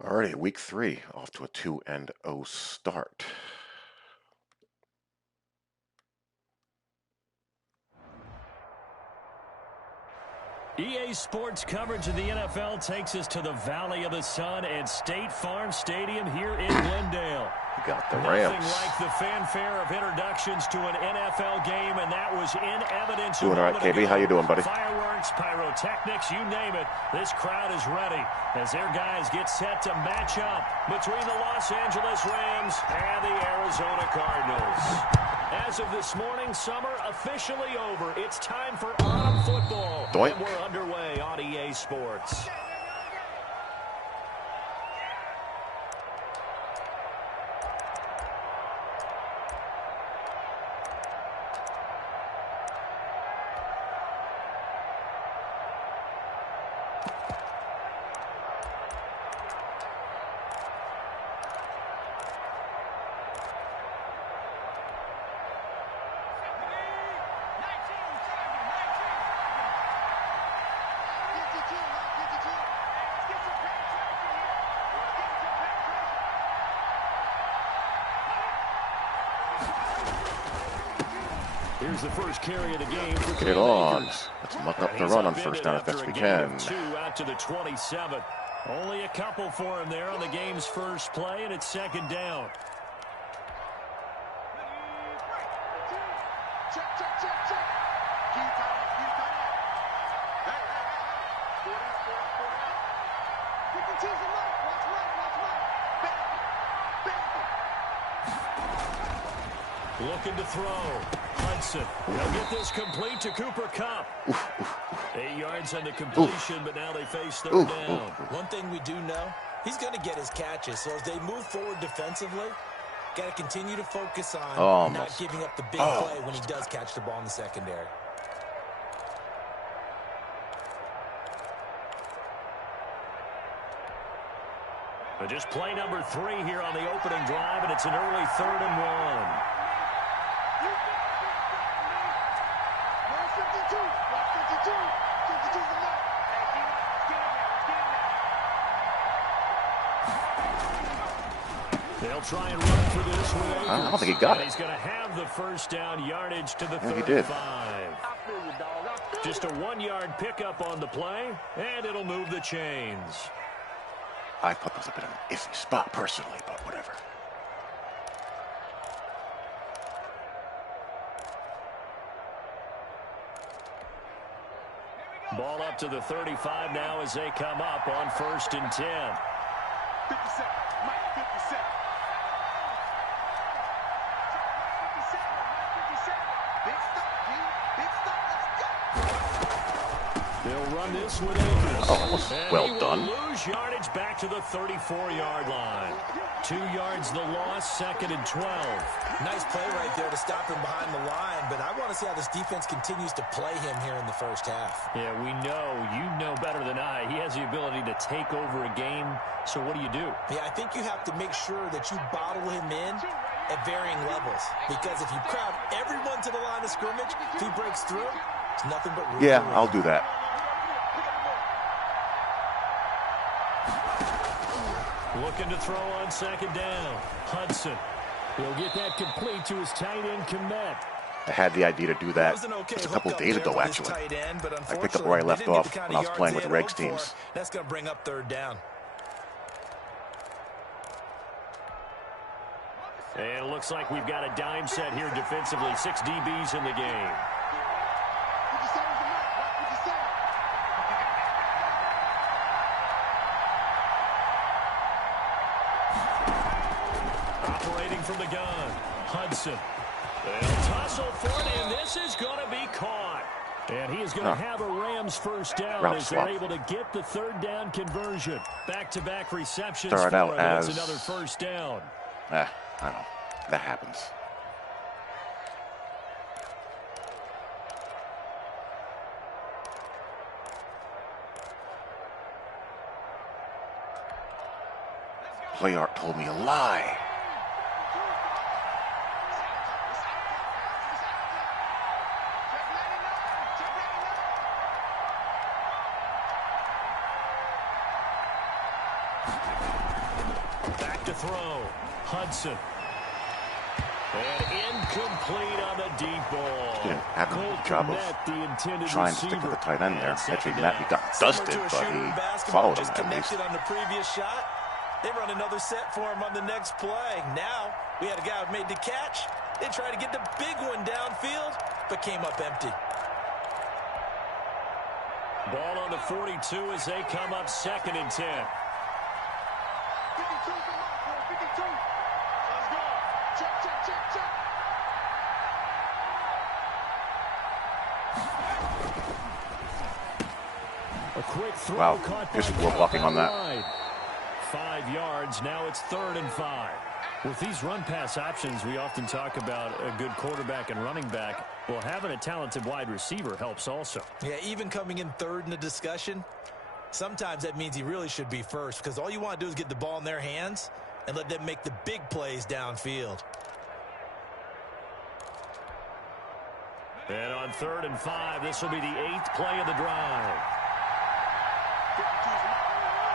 Alrighty, week 3, off to a 2-0 start. EA Sports coverage of the NFL takes us to the Valley of the Sun and State Farm Stadium here in Glendale. We got the Rams. Nothing like the fanfare of introductions to an NFL game, and that was in evidence. Doing all right, KB? How you doing, buddy? Fireworks, pyrotechnics, you name it. This crowd is ready as their guys get set to match up between the Los Angeles Rams and the Arizona Cardinals. As of this morning, summer officially over. It's time for autumn football. Doink. And we're underway on EA Sports. Here's the first carry of the game. Get it on. Let's muck up the run on first down if best we can. 2 out to the 27. Only a couple for him there on the game's first play, and it's second down. Looking to throw. Hudson. They'll get this complete to Cooper Kupp. 8 yards on the completion, but now they face third down. One thing we do know, he's going to get his catches. So as they move forward defensively, got to continue to focus on not giving up the big play when he does catch the ball in the secondary. But just play number 3 here on the opening drive, and it's an early 3rd and 1. They'll try and run for this one. I don't think he got it. He's going to have the first down yardage to the 35. He did. Just a 1-yard pickup on the play, and it'll move the chains. I thought that was a bit of an iffy spot personally, but whatever. Ball up to the 35 now as they come up on 1st and 10. 57, Mike 57. 57, Mike 57. Big stop, G. Big stop, let's go. They'll run this with Akers. Oh, well done. Lose yardage back to the 34-yard line. 2 yards the loss, 2nd and 12. Nice play right there to stop him behind the line, but I want to see how this defense continues to play him here in the first half. Yeah, we know. You know better than I. He has the ability to take over a game, so what do? Yeah, I think you have to make sure that you bottle him in at varying levels, because if you crowd everyone to the line of scrimmage, if he breaks through, it's nothing but room. Yeah, I'll do that. Looking to throw on 2nd down. Hudson. He'll get that complete to his tight end, Komet. I had the idea to do that just a couple days ago, actually. I picked up where I left off when I was playing with the Regs teams. That's going to bring up 3rd down. And it looks like we've got a dime set here defensively. 6 DBs in the game. Operating from the gun, Hudson. They'll tussle for it, and this is going to be caught. And he is going to have a Rams first down as they're able to get the 3rd down conversion. Back-to-back receptions Start out for him. as It's another first down. I don't know. That happens. Play art told me a lie. to throw. Hudson. And incomplete on the deep ball. He didn't have a good job of trying to stick with the tight end there. Actually, Matt got dusted, but he followed him at least. On the previous shot. They run another set for him on the next play. Now, we had a guy who made the catch. They tried to get the big one downfield, but came up empty. Ball on the 42 as they come up 2nd and 10. 52 is the mark, boy. 52. Let's go. Check, check, check, check. A quick throw. Wow, Caught here's by some more blocking on that. 5 yards. Now it's 3rd and 5. With these run-pass options, we often talk about a good quarterback and running back. Well, having a talented wide receiver helps also. Yeah, even coming in 3rd in the discussion, sometimes that means he really should be first, because all you want to do is get the ball in their hands and let them make the big plays downfield. And on 3rd and 5, this will be the 8th play of the drive. 52 is the mark.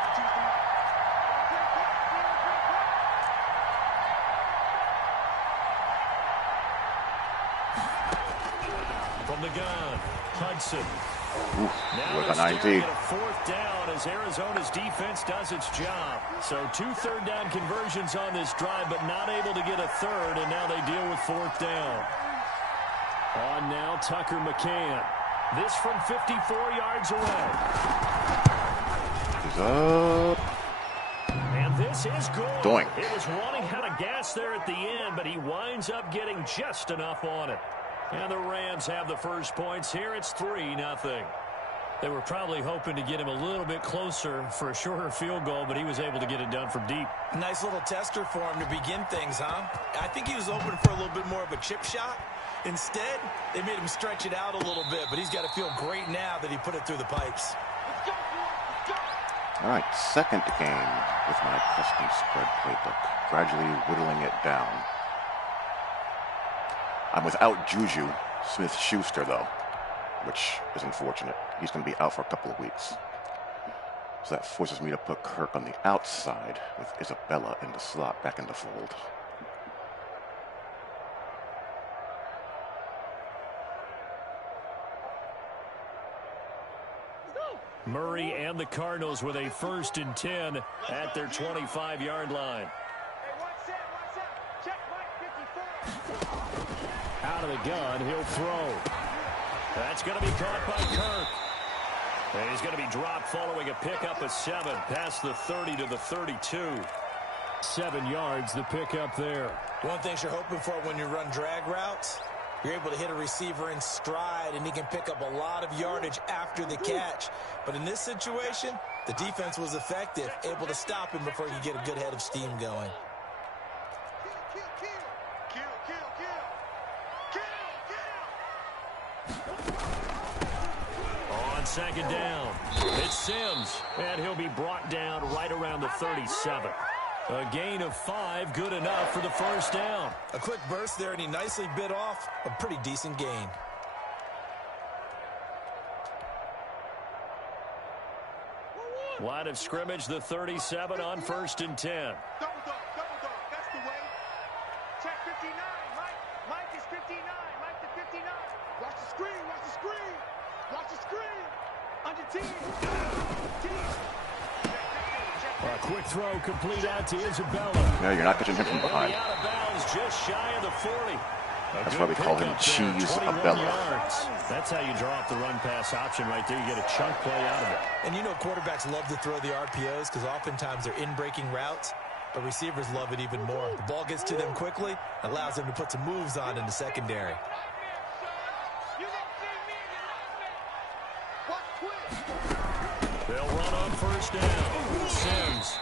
52 is the mark. From the gun, Hudson. Now with they're a staring 19. at a 4th down as Arizona's defense does its job. So 2 third-down conversions on this drive, but not able to get a 3rd, and now they deal with 4th down. On now, Tucker McCann. This from 54 yards away. He's up. And this is good. Doink. It was running out of gas there at the end, but he winds up getting just enough on it. And the Rams have the first points here. It's 3-0. They were probably hoping to get him a little bit closer for a shorter field goal, but he was able to get it done from deep. Nice little tester for him to begin things, huh? I think he was open for a little bit more of a chip shot. Instead, they made him stretch it out a little bit, but he's got to feel great now that he put it through the pipes. Let's go, boys. Let's go. All right, 2nd game with my custom spread playbook, gradually whittling it down. I'm without Juju Smith-Schuster, though, which is unfortunate. He's going to be out for a couple of weeks. So that forces me to put Kirk on the outside with Isabella in the slot back in the fold. Murray and the Cardinals with a 1st and 10 at their 25-yard line. Hey, one set. Check, Mike, 54. Out of the gun, he'll throw. That's going to be caught by Kirk. And he's going to be dropped following a pickup of 7 past the 30 to the 32. 7 yards, the pickup there. One thing you're hoping for when you run drag routes, you're able to hit a receiver in stride, and he can pick up a lot of yardage after the catch. But in this situation, the defense was effective, able to stop him before he could get a good head of steam going. Kill. On 2nd down, it's Sims, and he'll be brought down right around the 37. A gain of 5, good enough for the 1st down. A quick burst there, and he nicely bit off a pretty decent gain. Line of scrimmage, the 37 on 1st and 10. Double dog. That's the way. Check 59. Mike is 59. Mike to 59. Watch the screen. Watch the screen. Under 10. A quick throw complete out to Isabella. Yeah, you're not catching him from behind. Out of bounds, just shy of the 40. That's why we call him Cheese Abella. That's how you draw up the run-pass option right there. You get a chunk play out of it. And you know quarterbacks love to throw the RPOs because oftentimes they're in-breaking routes, but receivers love it even more. The ball gets to them quickly, allows them to put some moves on in the secondary. They'll run on 1st down. Sims.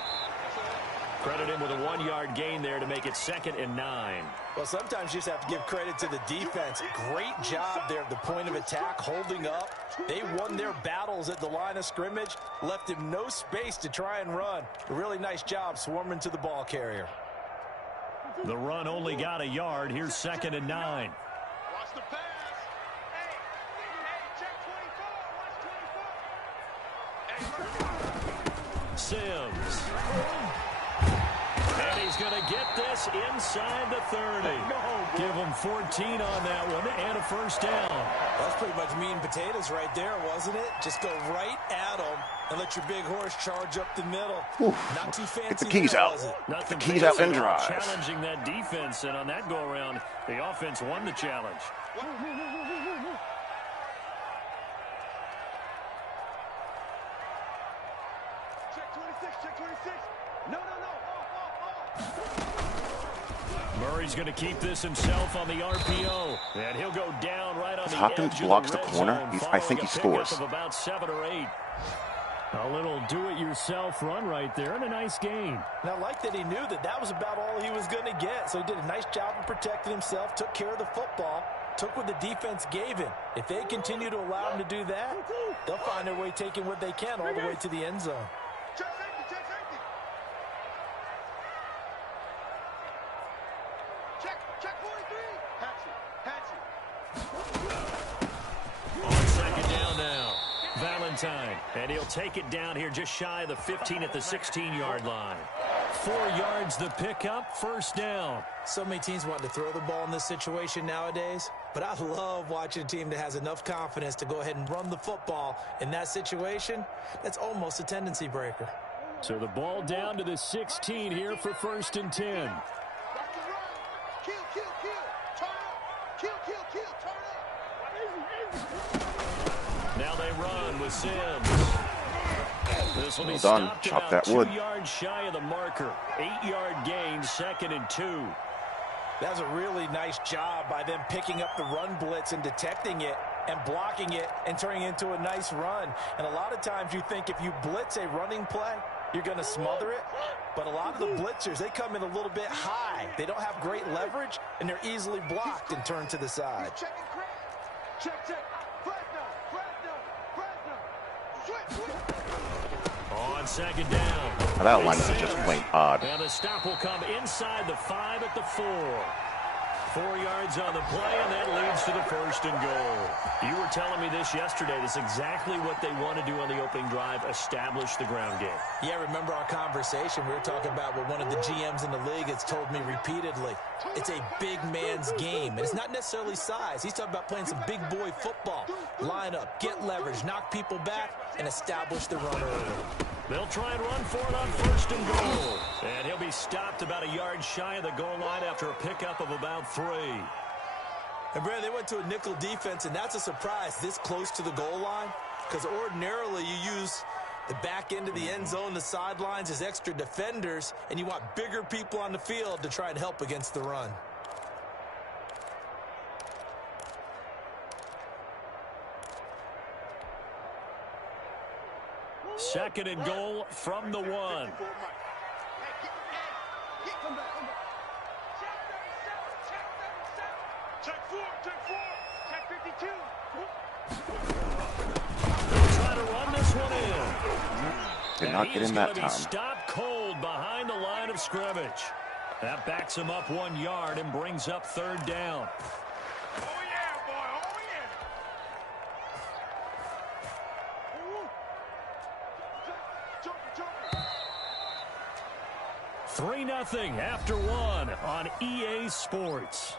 Credit him with a 1-yard gain there to make it 2nd and 9. Well, sometimes you just have to give credit to the defense. Great job there at the point of attack, holding up. They won their battles at the line of scrimmage, left him no space to try and run. A really nice job swarming to the ball carrier. The run only got a yard. Here's 2nd and 9. Watch the pass. Hey, check 24. Watch 24. Sims. he's going to get this inside the 30. Give him 14 on that one and a first down. That's pretty much meat and potatoes right there, wasn't it? Just go right at him and let your big horse charge up the middle. Oof. Not too fancy. Get the keys there, out. was it? Nothing the keys out and fancy about drive. challenging that defense, and on that go-around, the offense won the challenge. Check 26, check 26. No. Murray's going to keep this himself on the RPO, and he'll go down right on If the Hopkins edge blocks of the red corner, zone, I think he following a scores. pickup of about 7 or 8. A little do-it-yourself run right there, and a nice gain. And I like that he knew that was about all he was going to get. So he did a nice job of protecting himself, took care of the football, took what the defense gave him. If they continue to allow him to do that, they'll find their way taking what they can all the way to the end zone. Check safety, check safety. Check 43. Hatchet. On second down now, Valentine. And he'll take it down here just shy of the 15 at the 16-yard line. 4 yards the pickup, first down. So many teams want to throw the ball in this situation nowadays, but I love watching a team that has enough confidence to go ahead and run the football in that situation. That's almost a tendency breaker. So the ball down to the 16 here for first and 10. Watch the run. Kill. Turn up. Kill. Turn up. Now they run with Sims. This will be Well done. stopped Chop about that wood. 2 yards shy of the marker. 8-yard gain, second and 2. That was a really nice job by them picking up the run blitz and detecting it and blocking it and turning it into a nice run. And a lot of times you think if you blitz a running play, you're going to smother it. But a lot of the blitzers, they come in a little bit high. They don't have great leverage, and they're easily blocked and turned to the side. Check. Fresno. On second down. Now that line is just plain odd. And the stop will come inside the 5 at the 4. 4 yards on the play, and that leads to the first and goal. You were telling me this yesterday. This is exactly what they want to do on the opening drive, establish the ground game. Yeah, remember our conversation? We were talking about what one of the GMs in the league has told me repeatedly. It's a big man's game, and it's not necessarily size. He's talking about playing some big boy football. Line up, get leverage, knock people back, and establish the run early. They'll try and run for it on first and goal. And he'll be stopped about a yard shy of the goal line after a pickup of about 3. And, Brad, they went to a nickel defense, and that's a surprise this close to the goal line, because ordinarily you use the back end of the end zone, the sidelines as extra defenders, and you want bigger people on the field to try and help against the run. Second and goal from the 1. Come back. Check 4. Check 52. Try to run this one in. Did not get in that time. Stopped cold behind the line of scrimmage. That backs him up 1 yard and brings up third down. Oh, yeah, boy. Oh, yeah. 3-0 after 1 on EA Sports.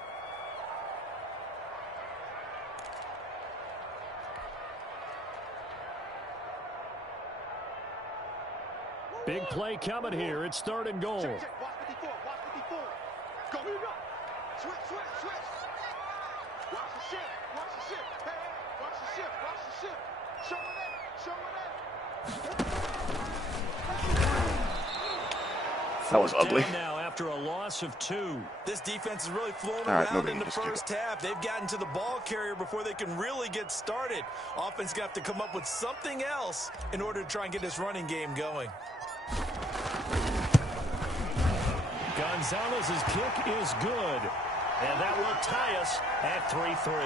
Big play coming here. It's third and goal. Watch 54. Go. Switch. Watch the shift. Hey, watch the shift. Show it in. That was ugly. Now after a loss of 2. This defense is really flown All right, around nobody in the just did first half. They've gotten to the ball carrier before they can really get started. Offense going to have to come up with something else in order to try and get this running game going. Gonzalez's kick is good, and that will tie us at 3-3.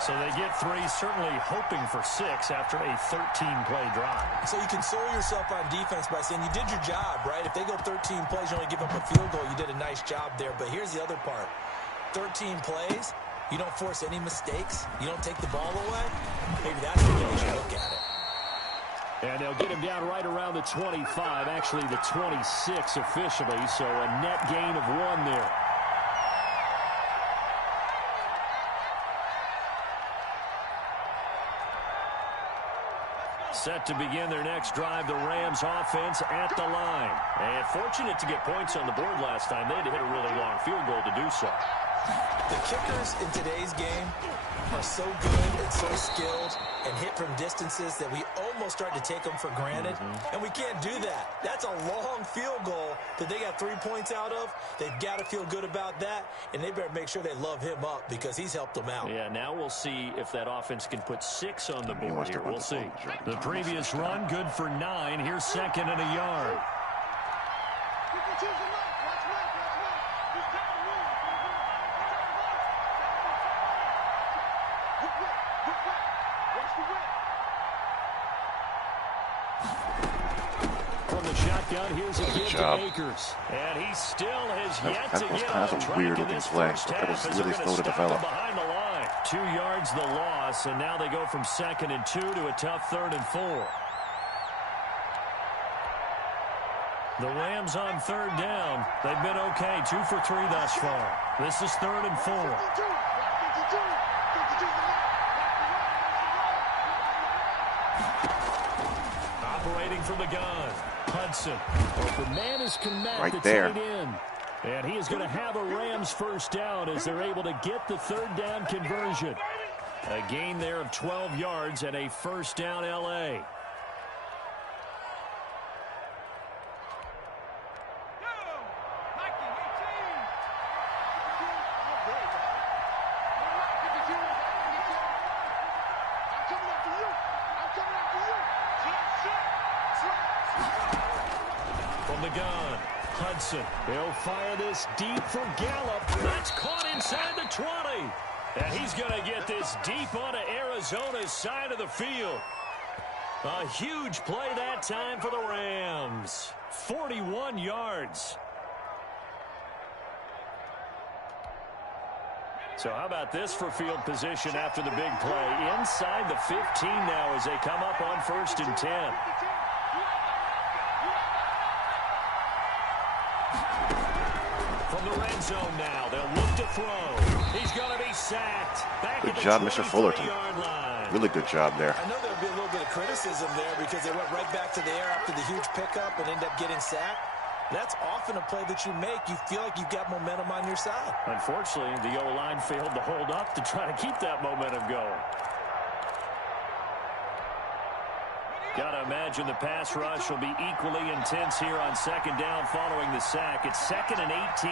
So they get 3, certainly hoping for 6 after a 13-play drive. So you console yourself on defense by saying you did your job, right? If they go 13 plays, you only give up a field goal, you did a nice job there. But here's the other part. 13 plays, you don't force any mistakes, you don't take the ball away. Maybe that's the way you should look at it. And they'll get him down right around the 25, actually the 26 officially, so a net gain of 1 there. Set to begin their next drive, the Rams offense at the line. And fortunate to get points on the board last time. They had to hit a really long field goal to do so. The kickers in today's game are so good and so skilled and hit from distances that we almost start to take them for granted. And we can't do that. That's a long field goal that they got 3 points out of. They've got to feel good about that, and they better make sure they love him up because he's helped them out. Yeah, now we'll see if that offense can put 6 on the board here. We'll see. The previous run, good for 9. Here's 2nd and a yard. From the shotgun, here's a give to Akers. And he still has yet to get on track weird in looking this play. first That half was as really they're slow to gonna stop develop. him behind the line. 2 yards the loss, and now they go from 2nd and 2 to a tough 3rd and 4. The Rams on 3rd down. They've been okay, 2 for 3 thus far. This is 3rd and 4. Operating from the gun, Hudson. Open man is Kmet, Right the there. tight end. And he is going to have a Rams first down as they're able to get the 3rd down conversion. A gain there of 12 yards and a first down L.A. From the gun, Hudson. They'll fire this deep for Gallup. That's caught inside the 20. And he's going to get this deep onto Arizona's side of the field. A huge play that time for the Rams. 41 yards. So how about this for field position after the big play? Inside the 15 now as they come up on 1st and 10. From the red zone now, they'll look to throw. He's going to be sacked. Back Good at the job, Mr. Fullerton. 23-yard line. Really good job there. I know there'll be a little bit of criticism there because they went right back to the air after the huge pickup and ended up getting sacked. That's often a play that you make. You feel like you've got momentum on your side. Unfortunately, the O-line failed to hold up to try to keep that momentum going. Got to imagine the pass rush will be equally intense here on 2nd down following the sack. It's 2nd and 18.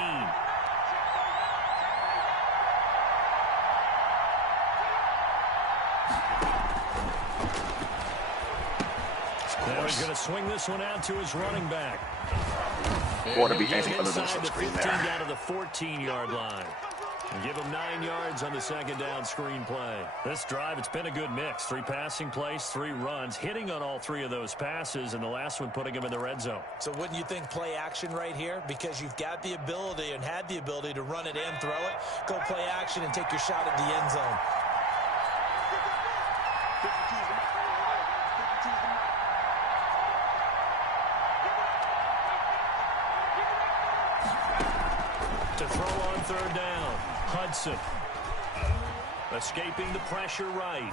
Now he's going to swing this one out to his running back. Ought to be anything other than inside some the screen 15 there. down to the 14-yard line. And give him 9 yards on the 2nd down screen play. This drive, it's been a good mix. 3 passing plays, 3 runs, hitting on all 3 of those passes, and the last one putting him in the red zone. So wouldn't you think play action right here? Because you've got the ability and had the ability to run it and throw it. Go play action and take your shot at the end zone. To throw on 3rd down, Hudson. Escaping the pressure right.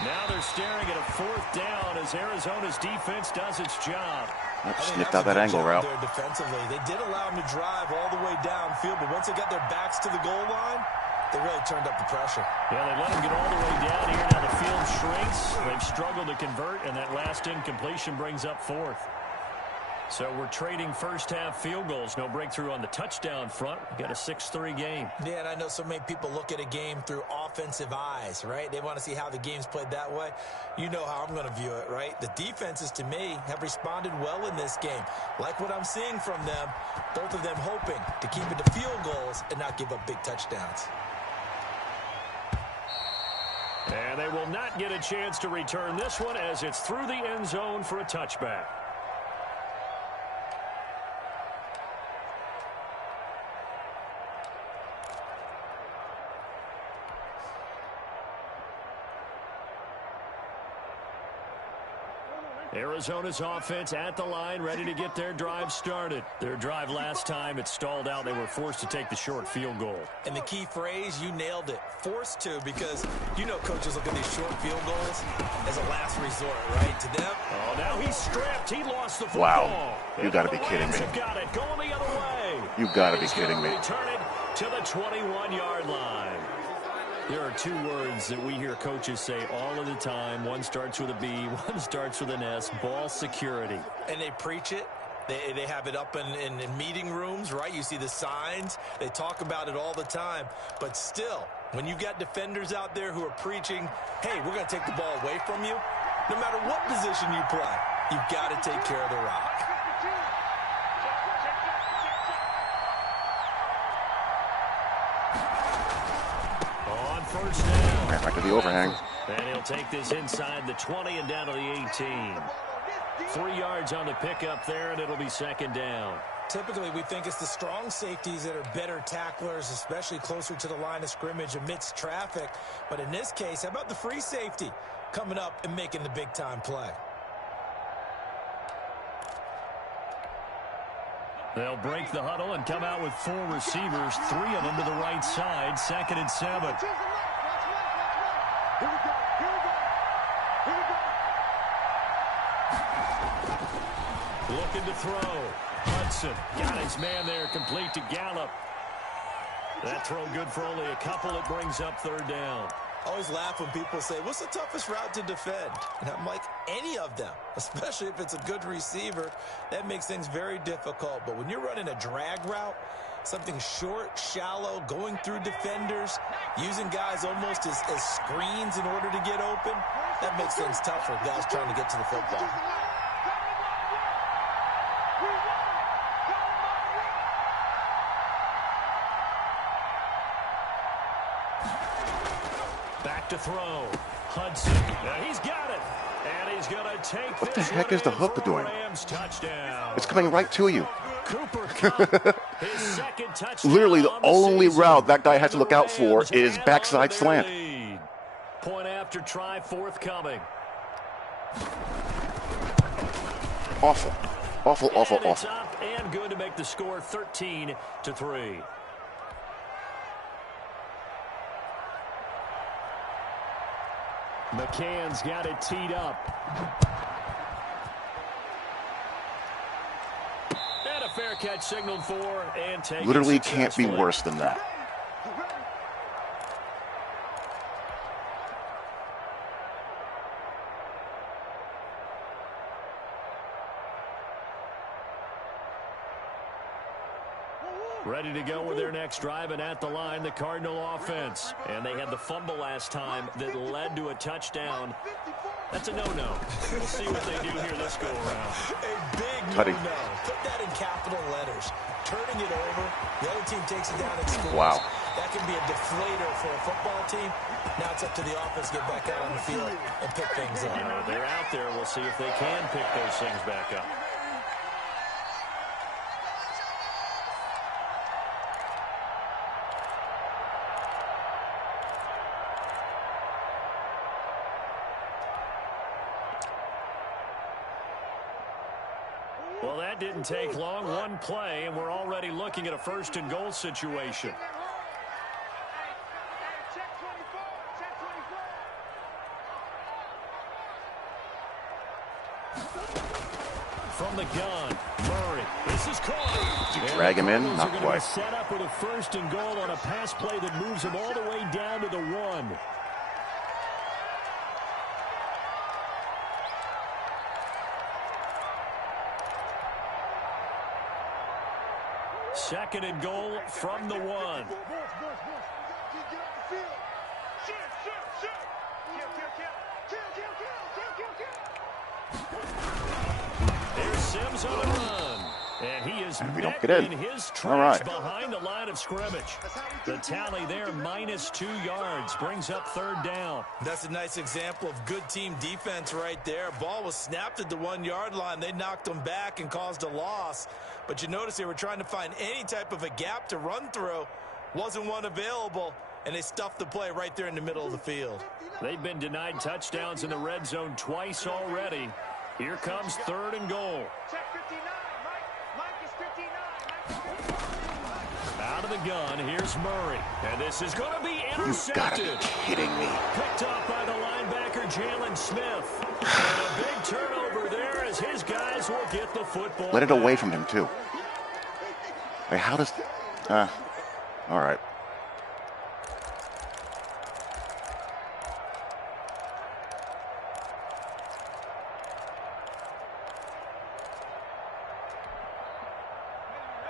Now they're staring at a 4th down as Arizona's defense does its job. Sniffed out that angle route. There defensively. They did allow them to drive all the way downfield, but once they got their backs to the goal line, they really turned up the pressure. Yeah, they let them get all the way down here. Now the field shrinks. They've struggled to convert, and that last incompletion brings up 4th. So we're trading first-half field goals. No breakthrough on the touchdown front. We got a 6-3 game. Yeah, and I know so many people look at a game through offensive eyes, right? They want to see how the game's played that way. You know how I'm going to view it, right? The defenses, to me, have responded well in this game. Like what I'm seeing from them, both of them hoping to keep it to field goals and not give up big touchdowns. And they will not get a chance to return this one as it's through the end zone for a touchback. Arizona's offense at the line, ready to get their drive started. Their drive last time, it stalled out. They were forced to take the short field goal. And the key phrase, you nailed it, forced to, because you know coaches look at these short field goals as a last resort, right? To them. Oh, now he's stripped. He lost the football. Wow. You got to be kidding me. Got it. Going the other way. You got to be kidding me. Return it to the 21-yard line. There are two words that we hear coaches say all of the time. One starts with a B, one starts with an S, ball security. And they preach it. They have it up in meeting rooms, right? You see the signs. They talk about it all the time. But still, when you've got defenders out there who are preaching, hey, we're going to take the ball away from you, no matter what position you play, you've got to take care of the rock. First down. Back to the overhang. And he'll take this inside the 20 and down to the 18. 3 yards on the pickup there, and it'll be second down. Typically, we think it's the strong safeties that are better tacklers, especially closer to the line of scrimmage amidst traffic. But in this case, how about the free safety coming up and making the big-time play? They'll break the huddle and come out with 4 receivers, 3 of them to the right side, 2nd and 7. Here we go. Looking to throw. Hudson got his man there, complete to Gallup. That throw good for only a couple. It brings up 3rd down. I always laugh when people say, what's the toughest route to defend? And I'm like, any of them, especially if it's a good receiver. That makes things very difficult. But when you're running a drag route, something short, shallow, going through defenders, using guys almost as screens in order to get open, that makes things tough for guys trying to get to the football. Back to throw. Hudson. He's got it. And he's going to take What the heck is the hook doing? Touchdown. It's coming right to you. Cooper Kupp, his second touchdown. Literally, the on only season. route that guy has to And look out the for Rams is add backside on to their slant. lead. Point after try, forthcoming. Awful. Awful. And it's up and good to make the score 13-3. McCann's got it teed up. And a fair catch signaled for and taken. Literally can't be worse than that. Ready to go with their next drive, and at the line, the Cardinal offense. And they had the fumble last time that led to a touchdown. That's a no-no. We'll see what they do here this go-around. A big no-no. Put that in capital letters. Turning it over, the other team takes it down and scores. Wow. That can be a deflator for a football team. Now it's up to the offense to get back out on the field and pick things up. You know, they're out there. We'll see if they can pick those things back up. Well, that didn't take long. One play, and we're already looking at a 1st and goal situation. From the gun, Murray. This is caught. Did you drag him in? Not quite. Set up with a 1st and goal on a pass play that moves him all the way down to the 1. Second and goal from the 1. There's Sims on the run. And he is met in his tracks behind the line of scrimmage. The tally there, -2 yards, brings up 3rd down. That's a nice example of good team defense right there. Ball was snapped at the 1-yard line. They knocked them back and caused a loss. But you notice they were trying to find any type of a gap to run through. Wasn't one available, and they stuffed the play right there in the middle of the field. They've been denied touchdowns in the red zone twice already. Here comes 3rd and goal. Check 59. Mike is 59. Mike is 59. Out of the gun, here's Murray. And this is going to be You gotta intercepted. be kidding me. Picked off by the linebacker, Jalen Smith. And a big turnover there as his guys will get the football Let it back. away from him, too. Hey, how does... all right.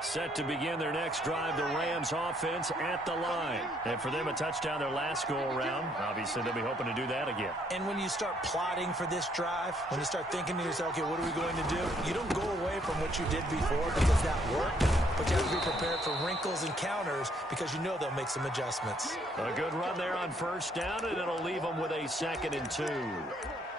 Set to begin their next drive, the Rams offense at the line. And for them, a touchdown their last go-around. Obviously, they'll be hoping to do that again. And when you start plotting for this drive, when you start thinking to yourself, okay, what are we going to do? You don't go away from what you did before because that worked, but you have to be prepared for wrinkles and counters because you know they'll make some adjustments. A good run there on 1st down, and it'll leave them with a 2nd and 2.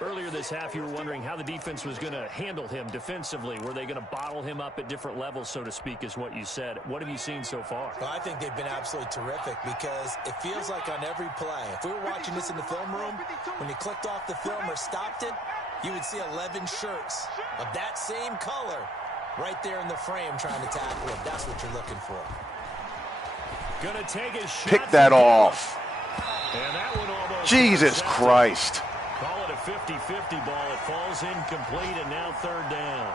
Earlier this half, you were wondering how the defense was going to handle him defensively. Were they going to bottle him up at different levels, so to speak, is what you said. What have you seen so far? Well, I think they've been absolutely terrific because it feels like on every play, if we were watching this in the film room, when you clicked off the film or stopped it, you would see 11 shirts of that same color right there in the frame trying to tackle him. That's what you're looking for. Going to take a shot. Pick that off. And that one almost Jesus intercepted. Christ. Call it a 50-50 ball. It falls incomplete, and now 3rd down.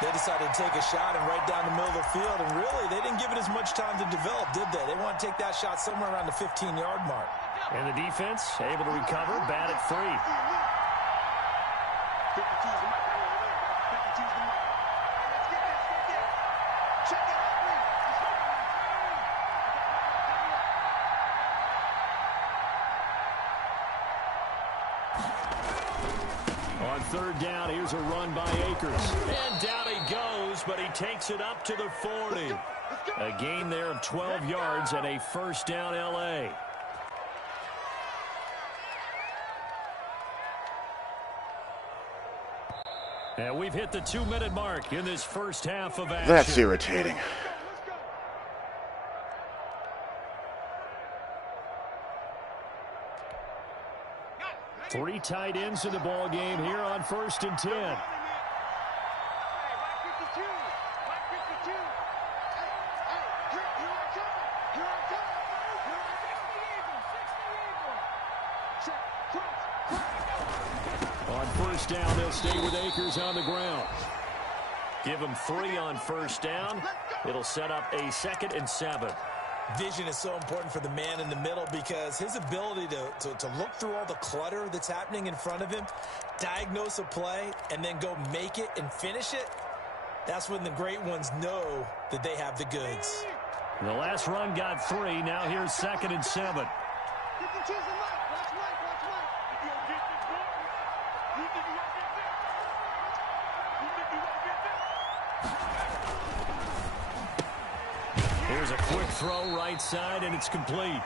They decided to take a shot and right down the middle of the field, and really, they didn't give it as much time to develop, did they? They want to take that shot somewhere around the 15-yard mark. And the defense able to recover, bat it free. 52's the mic right over there. 52's the mic. Let's get this. Get there. Check it out, please. On 3rd down, here's a run by Akers. And down he goes, but he takes it up to the 40. A gain there of 12 yards and a 1st down L.A. And we've hit the 2-minute mark in this first half of action. That's irritating. Three tight ends in the ball game here on 1st and 10. Hey, Mike 52. Mike 52. Hey, here I come. Here I come. Here I come. 60 Eagles. 60 Eagles. Check. Cross. On 1st down, they'll stay with Akers on the ground. Give him 3 on 1st down. It'll set up a 2nd and 7. Vision is so important for the man in the middle because his ability to look through all the clutter that's happening in front of him, diagnose a play, and then go make it and finish it, that's when the great ones know that they have the goods. The last run got 3. Now here's 2nd and 7. 52's the mic. Watch Mike. Watch Mike. You gonna get this, boy? You think you gonna get this? You think you gonna get this? Here's a quick throw right side, and it's complete.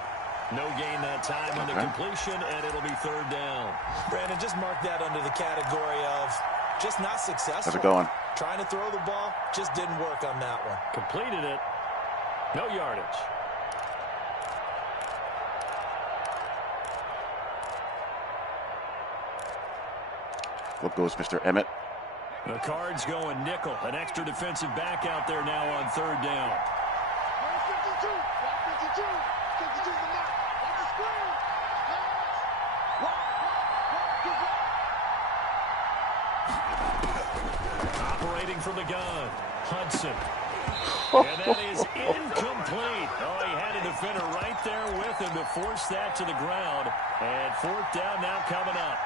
No gain that time on the completion, and it'll be 3rd down. Brandon, just mark that under the category of just not successful. How's it going? Trying to throw the ball, just didn't work on that one. Completed it. No yardage. What goes Mr. Emmett? The Cards going nickel. An extra defensive back out there now on 3rd down. 52. Watch 52. 52's the mic. Watch the screen. Operating from the gun. Hudson. And that is incomplete. Oh, he had a defender right there with him to force that to the ground. And 4th down now coming up.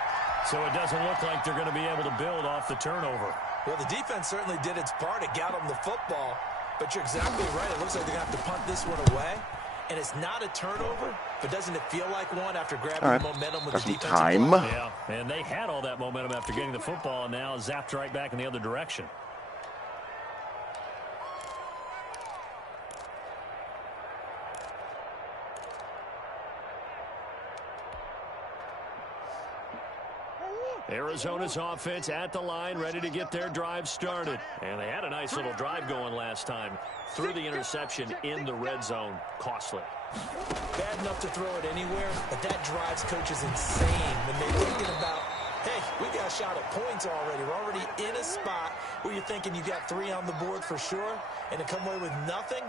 So it doesn't look like they're going to be able to build off the turnover. Well, the defense certainly did its part. It got them the football. But you're exactly right. It looks like they're going to have to punt this one away. And it's not a turnover, but doesn't it feel like one after grabbing the momentum with Got the some defensive time. play? Yeah, and they had all that momentum after getting the football, and now zapped right back in the other direction. Arizona's offense at the line, ready to get their drive started. And they had a nice little drive going last time. Threw the interception in the red zone. Costly. Bad enough to throw it anywhere, but that drives coaches insane when they're thinking about, hey, we got to shot at points already. We're already in a spot where you're thinking you got 3 on the board for sure, and to come away with nothing,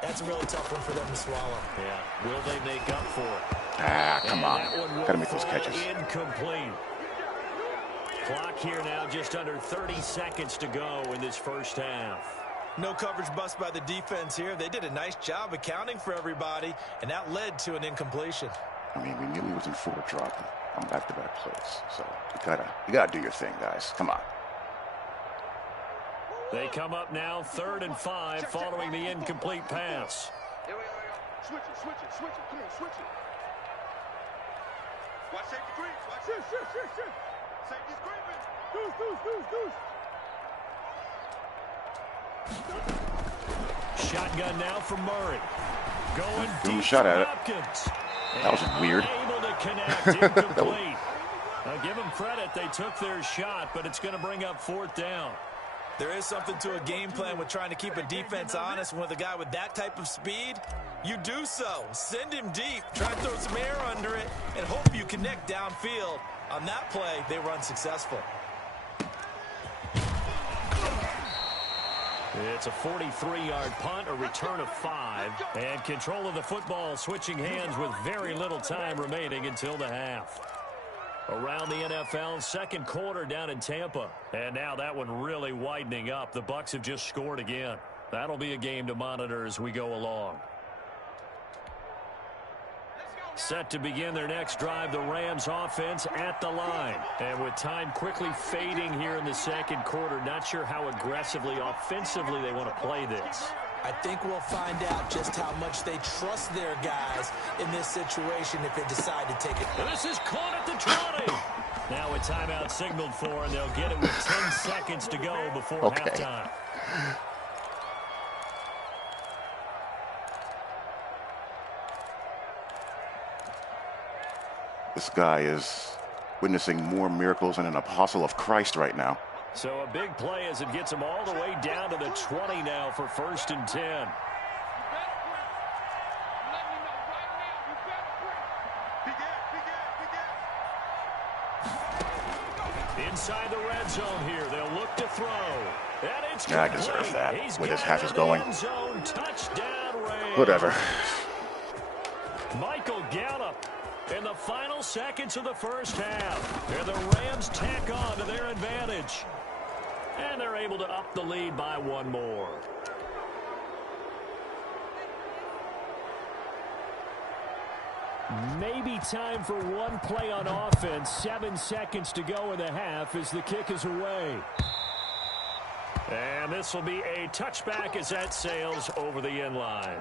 that's a really tough one for them to swallow. Yeah, will they make up for it? Ah, come on. Got to make those catches. Incomplete. Clock here now, just under 30 seconds to go in this first half. No coverage bust by the defense here. They did a nice job accounting for everybody, and that led to an incompletion. I mean, we knew he was in 4 dropping on back-to-back plays. So you gotta do your thing, guys. Come on. They come up now, 3rd and 5, following the incomplete pass. Here we go. Switch it. Come on, switch it. Watch safety creeps. Watch this. Safety's creeping. Deuce. Shotgun now from Murray. Going deep shot at it. Hopkins. That was weird. Able to connect, incomplete. Now give them credit. They took their shot, but it's going to bring up 4th down. There is something to a game plan with trying to keep a defense honest. With a guy with that type of speed, you do so. Send him deep. Try to throw some air under it and hope you connect downfield. On that play, they were unsuccessful. It's a 43-yard punt, a return of 5, and control of the football switching hands with very little time remaining until the half. Around the NFL, 2nd quarter down in Tampa. And now that one really widening up. The Bucs have just scored again. That'll be a game to monitor as we go along. Set to begin their next drive, the Rams offense at the line. And with time quickly fading here in the 2nd quarter, not sure how aggressively, offensively they want to play this. I think we'll find out just how much they trust their guys in this situation if they decide to take it. This is caught at the 20. Now a timeout signaled for, and they'll get it with 10 seconds to go before halftime. This guy is witnessing more miracles than an apostle of Christ right now. So a big play as it gets them all the way down to the 20 now for 1st and 10. Inside the red zone here, they'll look to throw. And it's complete. I deserve that. Where this half is going. Zone, touchdown Rams. Whatever. Michael Gallup in the final seconds of the first half. And the Rams tack on to their advantage. And they're able to up the lead by 1 more. Maybe time for one play on offense. 7 seconds to go in the half as the kick is away. And this will be a touchback as that sails over the end line.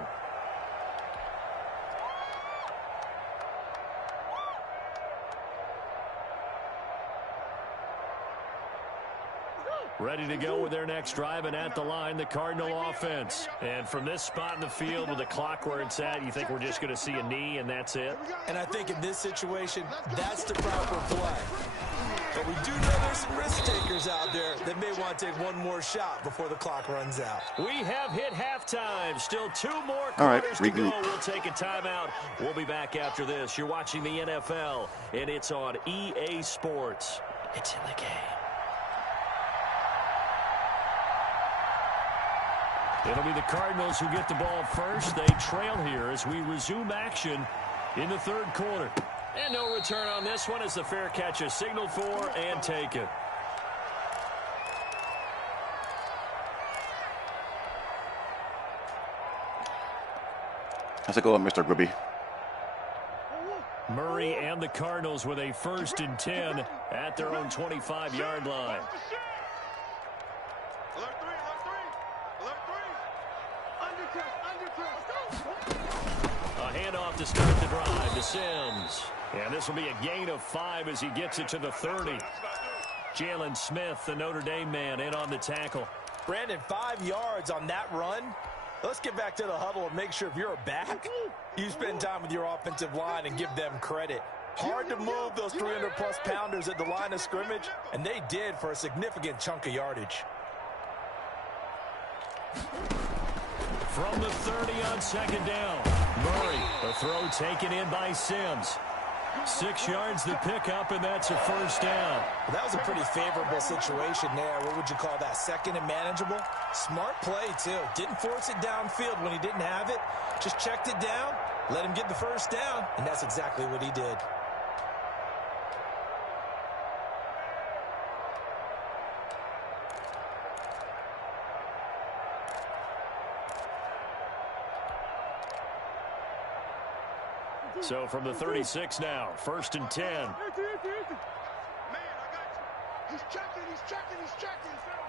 Ready to go with their next drive, and at the line, the Cardinal offense. And from this spot in the field with the clock where it's at, you think we're just going to see a knee and that's it? And I think in this situation, that's the proper play. But we do know there's some risk takers out there that may want to take one more shot before the clock runs out. We have hit halftime. Still 2 more quarters to go. We'll take a timeout. We'll be back after this. You're watching the NFL, and it's on EA Sports. It's in the game. It'll be the Cardinals who get the ball first. They trail here as we resume action in the 3rd quarter. And no return on this one as the fair catch is signaled for and taken. How's it going, Mr. Gribby? Murray and the Cardinals with a 1st and 10 at their own 25-yard line. A handoff to start the drive to Sims. And this will be a gain of 5 as he gets it to the 30. Jalen Smith, the Notre Dame man, in on the tackle. Brandon, 5 yards on that run. Let's get back to the huddle and make sure if you're a back, you spend time with your offensive line and give them credit. Hard to move those 300-plus pounders at the line of scrimmage, and they did for a significant chunk of yardage. From the 30 on 2nd down. Murray, the throw taken in by Sims. 6 yards to pick up, and that's a first down. Well, that was a pretty favorable situation there. What would you call that? Second and manageable? Smart play, too. Didn't force it downfield when he didn't have it. Just checked it down, let him get the first down, and that's exactly what he did. So from the 36 now, 1st and 10. Man, I got you. He's checking.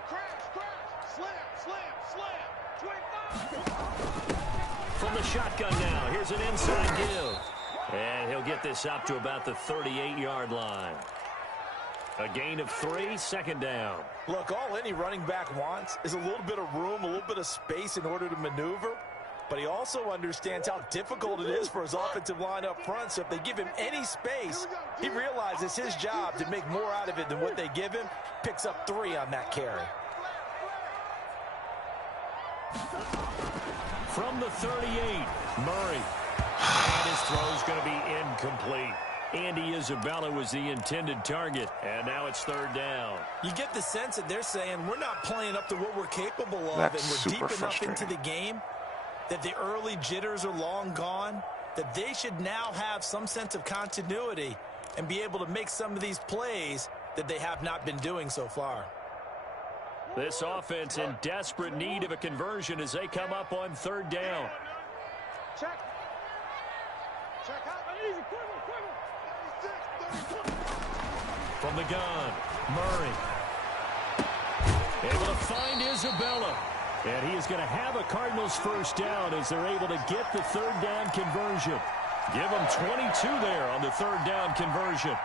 Crash. Slam. 25. From the shotgun now, here's an inside give. And he'll get this up to about the 38-yard line. A gain of 3, 2nd down. Look, all any running back wants is a little bit of room, a little bit of space in order to maneuver. But he also understands how difficult it is for his offensive line up front. So if they give him any space, he realizes his job to make more out of it than what they give him. Picks up 3 on that carry. From the 38, Murray. And his throw's going to be incomplete. Andy Isabella was the intended target, and now it's 3rd down. You get the sense that they're saying we're not playing up to what we're capable of, That's and we're super deep enough into frustrating. the game that the early jitters are long gone, that they should now have some sense of continuity and be able to make some of these plays that they have not been doing so far. This offense in desperate need of a conversion as they come up on 3rd down. Check out. Easy. Quiver. 36. From the gun, Murray. Able to find Isabella. And he is going to have a Cardinals first down as they're able to get the 3rd down conversion. Give them 22 there on the 3rd down conversion.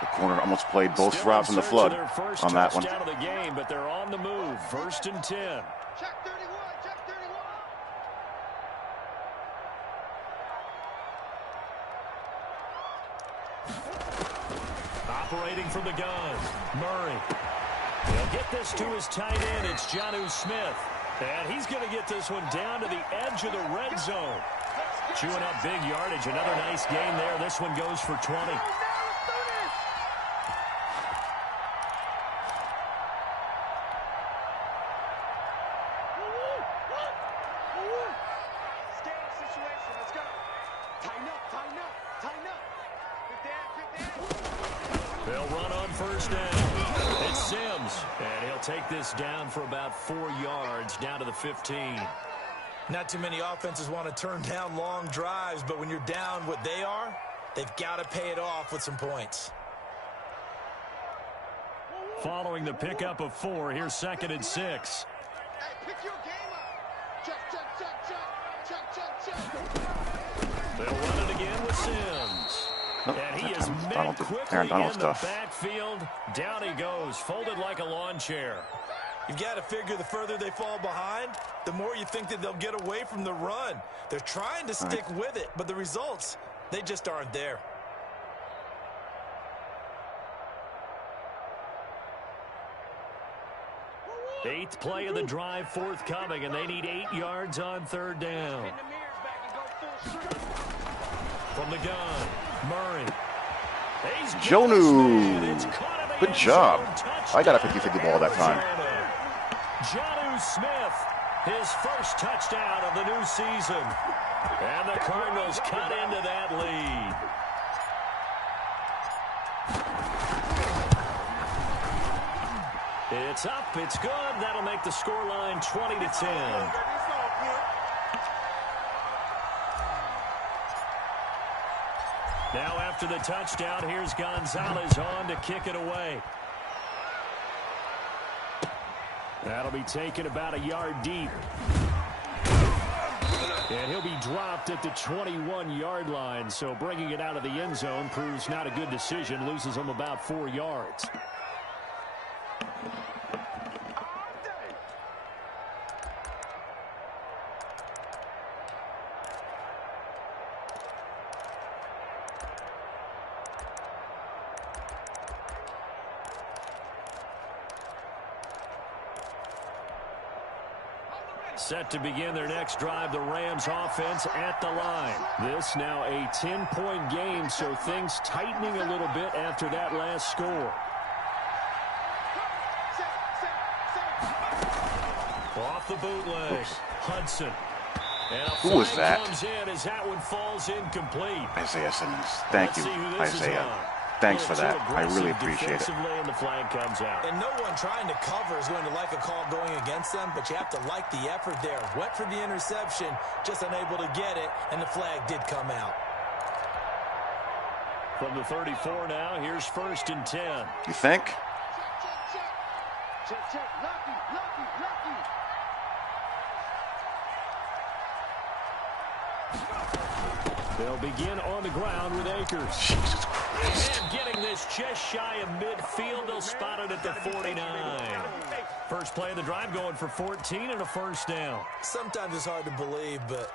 The corner almost played both Still routes in the search flood of their first on that one. touchdown of the game, but they're on the move. 1st and 10. Check 31. Operating from the gun, Murray. He'll get this to his tight end. It's Jonnu Smith. And he's going to get this one down to the edge of the red zone. Chewing up big yardage. Another nice gain there. This one goes for 20. They'll run on 1st down. It's Sims, and he'll take this down for about 4 yards, down to the 15. Not too many offenses want to turn down long drives, but when you're down what they are, they've got to pay it off with some points. Following the pickup of 4, here's 2nd and 6. Hey, pick your game up. Check. They'll run it again with Sims. And he is met quickly in the backfield. Down he goes, folded like a lawn chair. You've got to figure the further they fall behind, the more you think that they'll get away from the run. They're trying to stick with it, but the results, they just aren't there. Eighth play of the drive forthcoming, and they need 8 yards on 3rd down. From the gun, Murray. Jonnu. Good job. I got a 50-50 ball that time. Jonnu Smith, his first touchdown of the new season. And the Cardinals cut into that lead. It's up, it's good. That'll make the scoreline 20-10. Now after the touchdown, here's Gonzalez on to kick it away. That'll be taken about a yard deep. And he'll be dropped at the 21-yard line, so bringing it out of the end zone proves not a good decision, loses him about 4 yards. Set to begin their next drive, the Rams offense at the line. This now a 10-point game, so things tightening a little bit after that last score. Off the bootleg, Hudson. And a Who was that? comes in as that one falls incomplete. Isaiah Simmons. Thank you, Isaiah. Thanks for that. I really appreciate it. And the flag comes out. And no one trying to cover is going to like a call going against them, but you have to like the effort there. Went for the interception, just unable to get it, and the flag did come out. From the 34 now, here's 1st and 10. You think? Check. Lucky. They'll begin on the ground with Akers. Jesus Christ. And getting this just shy of midfield, they'll spot it at the 49. First play of the drive going for 14 and a first down. Sometimes it's hard to believe, but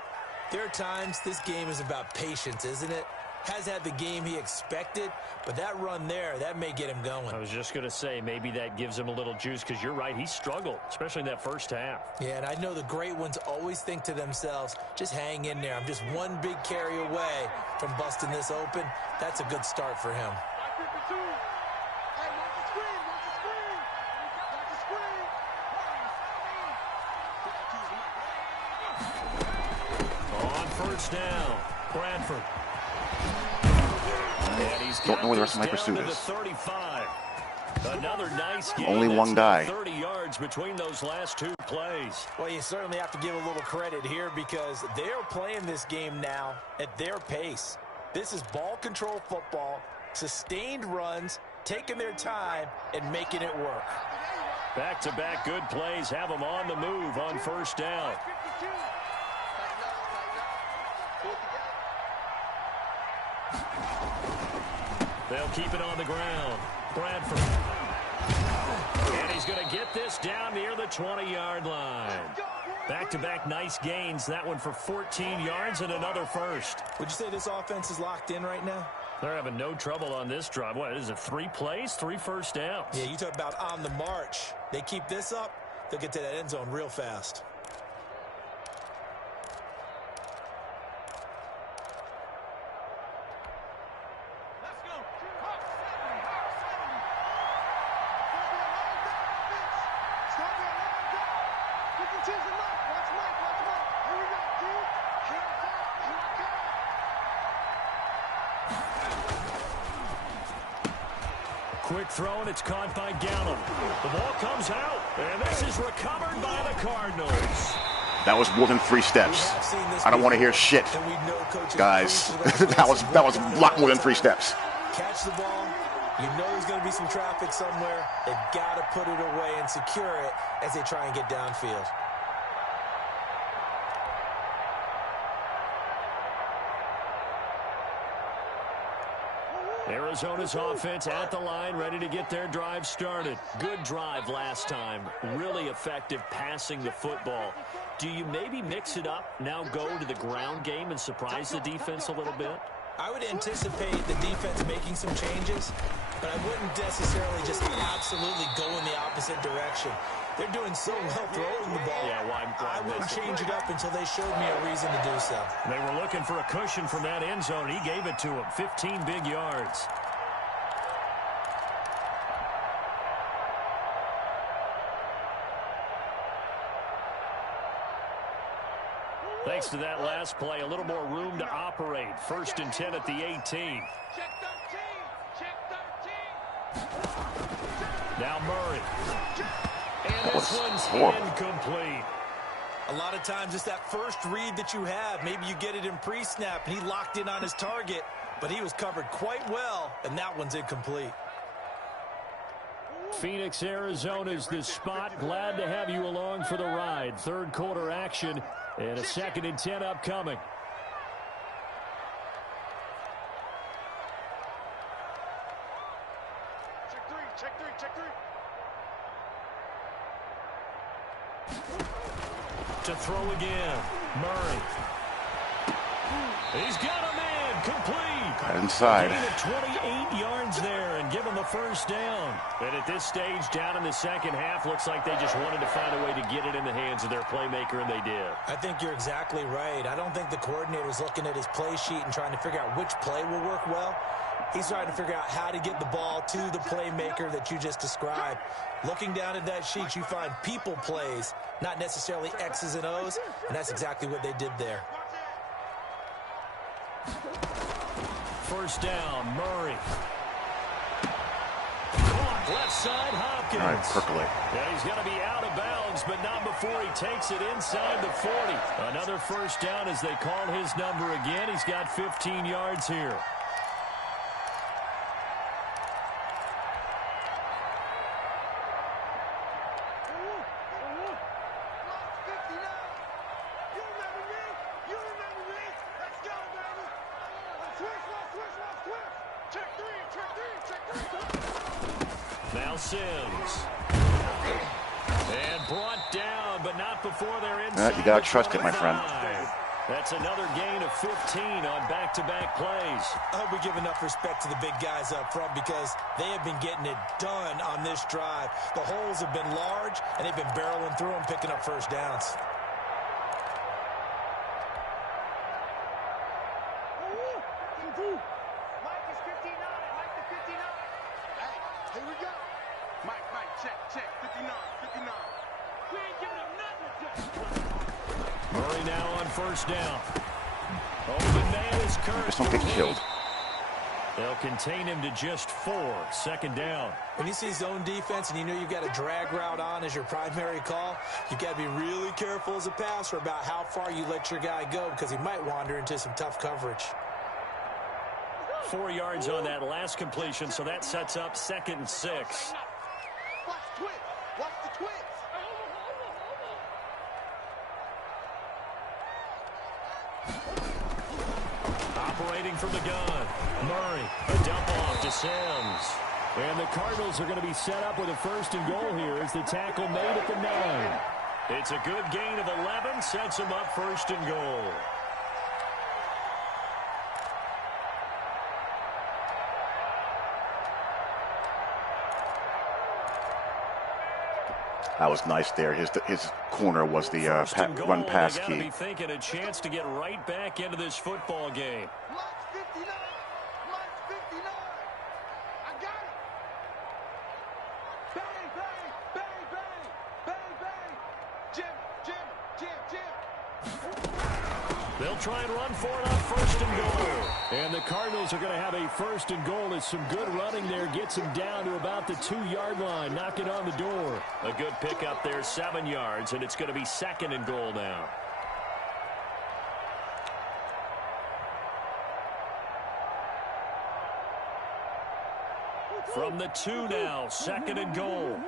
there are times this game is about patience, isn't it? Has had the game he expected, but that run there, that may get him going. I was just going to say, maybe that gives him a little juice, because you're right, he struggled, especially in that first half. Yeah, and I know the great ones always think to themselves, just hang in there. I'm just one big carry away from busting this open. That's a good start for him. On first down, Bradford. Don't know where the rest of my pursuit is. 35. Another nice game. Only one guy. 30 yards between those last two plays. Well, you certainly have to give a little credit here because they're playing this game now at their pace. This is ball control football, sustained runs, taking their time, and making it work. Back-to-back good plays have them on the move on first down. They'll keep it on the ground. Bradford. And he's going to get this down near the 20-yard line. Back-to-back nice gains. That one for 14 yards and another first. Would you say this offense is locked in right now? They're having no trouble on this drive. What is it, 3 plays, 3 first downs? Yeah, you talk about on the march. They keep this up, they'll get to that end zone real fast. Quick throw, and it's caught by Gallup. The ball comes out, and this is recovered by the Cardinals. That was more than 3 steps. I don't want to hear shit, guys. that was a lot more than 3 steps. Catch the ball. You know there's going to be some traffic somewhere. They've got to put it away and secure it as they try and get downfield. Arizona's offense at the line, ready to get their drive started. Good drive last time. Really effective passing the football. Do you maybe mix it up, now go to the ground game and surprise the defense a little bit? I would anticipate the defense making some changes, but I wouldn't necessarily just absolutely go in the opposite direction. They're doing so well throwing the ball. Yeah, why I wouldn't change it up until they showed me a reason to do so. They were looking for a cushion from that end zone. He gave it to him. 15 big yards. Thanks to that last play, a little more room to operate. 1st and 10 at the 18. Check 13. Now Murray. And this one's horrible. incomplete. A lot of times it's that first read that you have. Maybe you get it in pre-snap, and he locked in on his target, but he was covered quite well, and that one's incomplete. Phoenix, Arizona's the spot. Glad to have you along for the ride. 3rd quarter action and a 2nd and 10 upcoming. Check three. To throw again, Murray. He's got a man complete. Right inside. Gain of 28 yards there and give him the first down. And at this stage, down in the second half, looks like they just wanted to find a way to get it in the hands of their playmaker, and they did. I think you're exactly right. I don't think the coordinator's looking at his play sheet and trying to figure out which play will work well. He's trying to figure out how to get the ball to the playmaker that you just described. Looking down at that sheet, you find people plays, not necessarily X's and O's, and that's exactly what they did there. First down, Murray. Left side, Hopkins. All right, percolate. Yeah, he's going to be out of bounds, but not before he takes it inside the 40. Another first down as they call his number again. He's got 15 yards here. Now Sims. And brought down, but not before they're inside. You got to trust it, my friend. That's another gain of 15 on back-to-back plays. I hope we give enough respect to the big guys up front because they have been getting it done on this drive. The holes have been large, and they've been barreling through them, picking up first downs. Mike is 59. Mike to 59. Hey, here we go. Mike, check. 59. We ain't giving him nothing. Murray now on first down. Open man is Kirk. Just don't get killed. They'll contain him to just 4. Second down. When you see zone defense and you know you've got a drag route on as your primary call, you've got to be really careful as a passer about how far you let your guy go because he might wander into some tough coverage. 4 yards on that last completion, so that sets up 2nd and 6. Watch the twist. Watch the twist. Operating from the gun. Murray, a dump off to Sims. And the Cardinals are going to be set up with a 1st and goal here as the tackle made at the 9. It's a good gain of 11, sets them up 1st and goal. That was nice there. His corner was the run pass key. Be thinking a chance to get right back into this football game. Mike's 59. Mike's 59. I got it. Bang, bang, bang, bang, bang, bang. Jim. They'll try and run for it on 1st and goal. And the Cardinals are going to have a 1st and goal as some good running there gets him down to about the 2-yard line, knocking on the door. A good pickup there, 7 yards, and it's going to be 2nd and goal now. From the 2 now, 2nd and goal.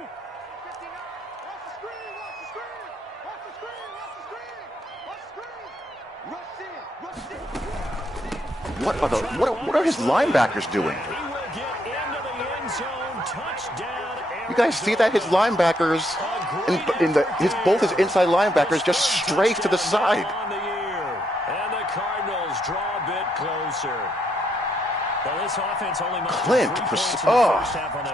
What are his linebackers doing? He will get into the end zone. Touchdown. You guys see that? His linebackers, both his inside linebackers just strafe to the side. On the year. And the Cardinals draw a bit closer. Well, this offense only Clint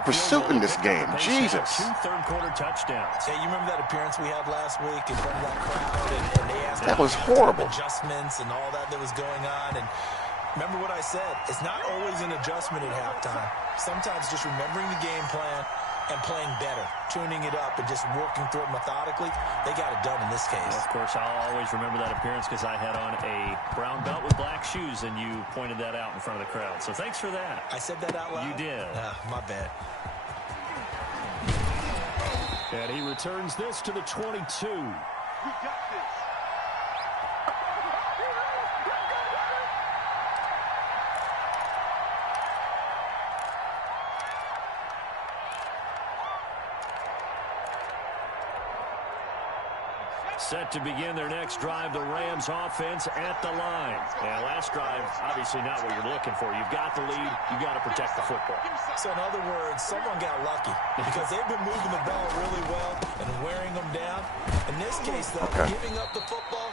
pursuing this game. Jesus. 2 third-quarter touchdowns. Hey, you remember that appearance we had last week in front of that crowd? And they asked that was horrible. Adjustments and all that was going on. And remember what I said. It's not always an adjustment at halftime. Sometimes just remembering the game plan and playing better, tuning it up and just working through it methodically. They got it done in this case. Well, of course, I'll always remember that appearance because I had on a brown belt with black shoes, and you pointed that out in front of the crowd. So thanks for that. I said that out loud? You did. My bad. And he returns this to the 22. We got this. Set to begin their next drive, the Rams offense at the line. And last drive, obviously not what you're looking for. You've got the lead. You've got to protect the football. So in other words, someone got lucky because they've been moving the ball really well and wearing them down. In this case, though, giving up the football,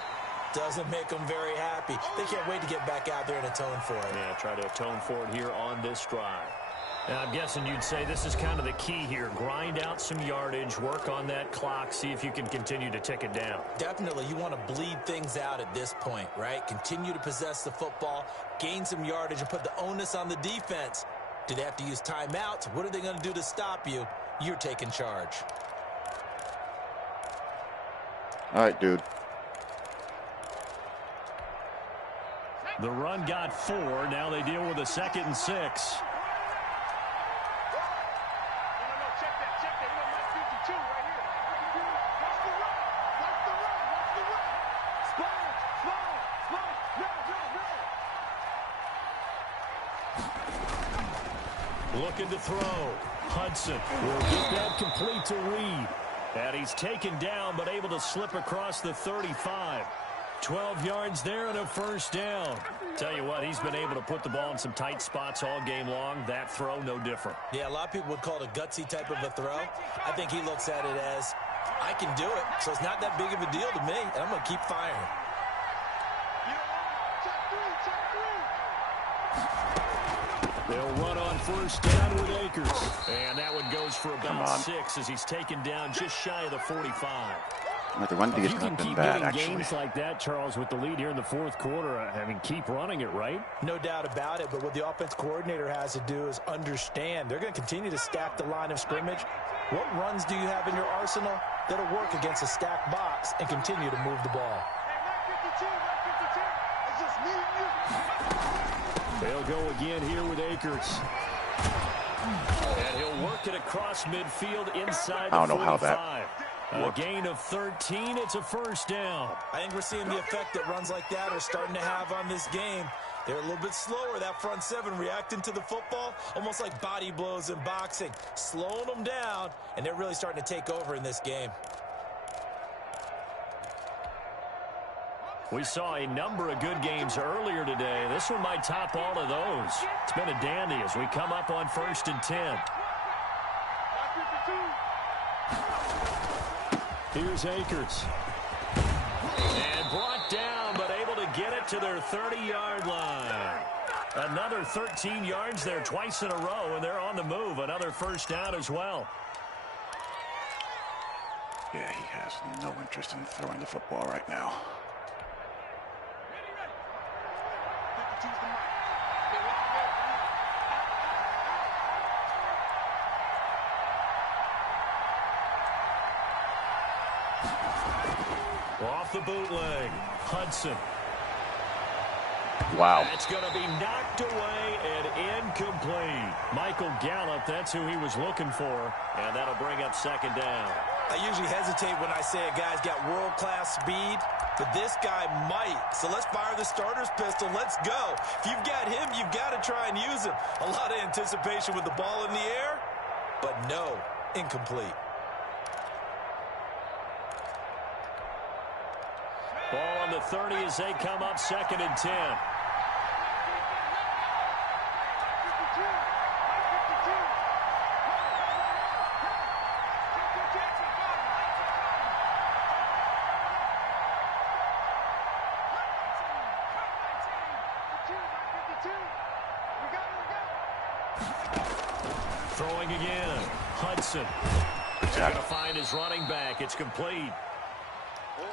Doesn't make them very happy. They can't wait to get back out there and atone for it. Yeah, try to atone for it here on this drive. Now, I'm guessing you'd say this is kind of the key here. Grind out some yardage, work on that clock, see if you can continue to tick it down. Definitely, you want to bleed things out at this point, right? Continue to possess the football, gain some yardage, and put the onus on the defense. Do they have to use timeouts? What are they going to do to stop you? You're taking charge. All right, dude. The run got 4. Now they deal with a 2nd and 6. Looking to throw. Hudson will get that complete to Reed. And he's taken down, but able to slip across the 35. 12 yards there and a first down. Tell you what, he's been able to put the ball in some tight spots all game long. That throw, no different. Yeah, a lot of people would call it a gutsy type of a throw. I think he looks at it as, I can do it, so it's not that big of a deal to me, and I'm going to keep firing. They'll run on first down with Akers. And that one goes for about 6 as he's taken down just shy of the 45. The run D has not been bad, actually. Games like that, Charles, with the lead here in the fourth quarter, I mean, keep running it, right? No doubt about it, but what the offense coordinator has to do is understand they're going to continue to stack the line of scrimmage. What runs do you have in your arsenal that'll work against a stacked box and continue to move the ball? They'll go again here with Akers. And he'll work it across midfield inside the 45. I don't know how that A gain of 13. It's a first down. I think we're seeing the effect that runs like that are starting to have on this game. They're a little bit slower, that front seven, reacting to the football, almost like body blows in boxing, slowing them down, and they're really starting to take over in this game. We saw a number of good games earlier today. This one might top all of those. It's been a dandy as we come up on 1st and 10. Here's Akers. And brought down, but able to get it to their 30-yard line. Another 13 yards there twice in a row, and they're on the move. Another first down as well. Yeah, he has no interest in throwing the football right now. Off the bootleg, Hudson. Wow. That's going to be knocked away and incomplete. Michael Gallup, that's who he was looking for, and that'll bring up 2nd down. I usually hesitate when I say a guy's got world-class speed, but this guy might. So let's fire the starter's pistol. Let's go. If you've got him, you've got to try and use him. A lot of anticipation with the ball in the air, but no, incomplete. Ball on the 30 as they come up 2nd and 10. Throwing again. Hudson. He's going to find his running back. It's complete.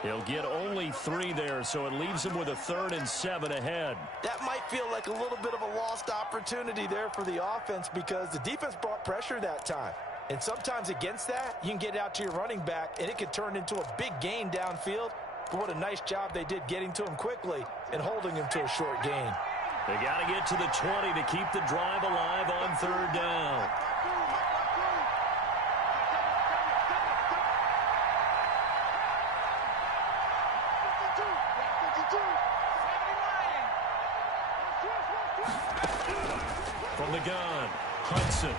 He'll get only 3 there, so it leaves him with a 3rd and 7 ahead. That might feel like a little bit of a lost opportunity there for the offense because the defense brought pressure that time. And sometimes against that, you can get out to your running back, and it could turn into a big gain downfield. But what a nice job they did getting to him quickly and holding him to a short gain. They got to get to the 20 to keep the drive alive on 3rd down. From the gun, Hudson.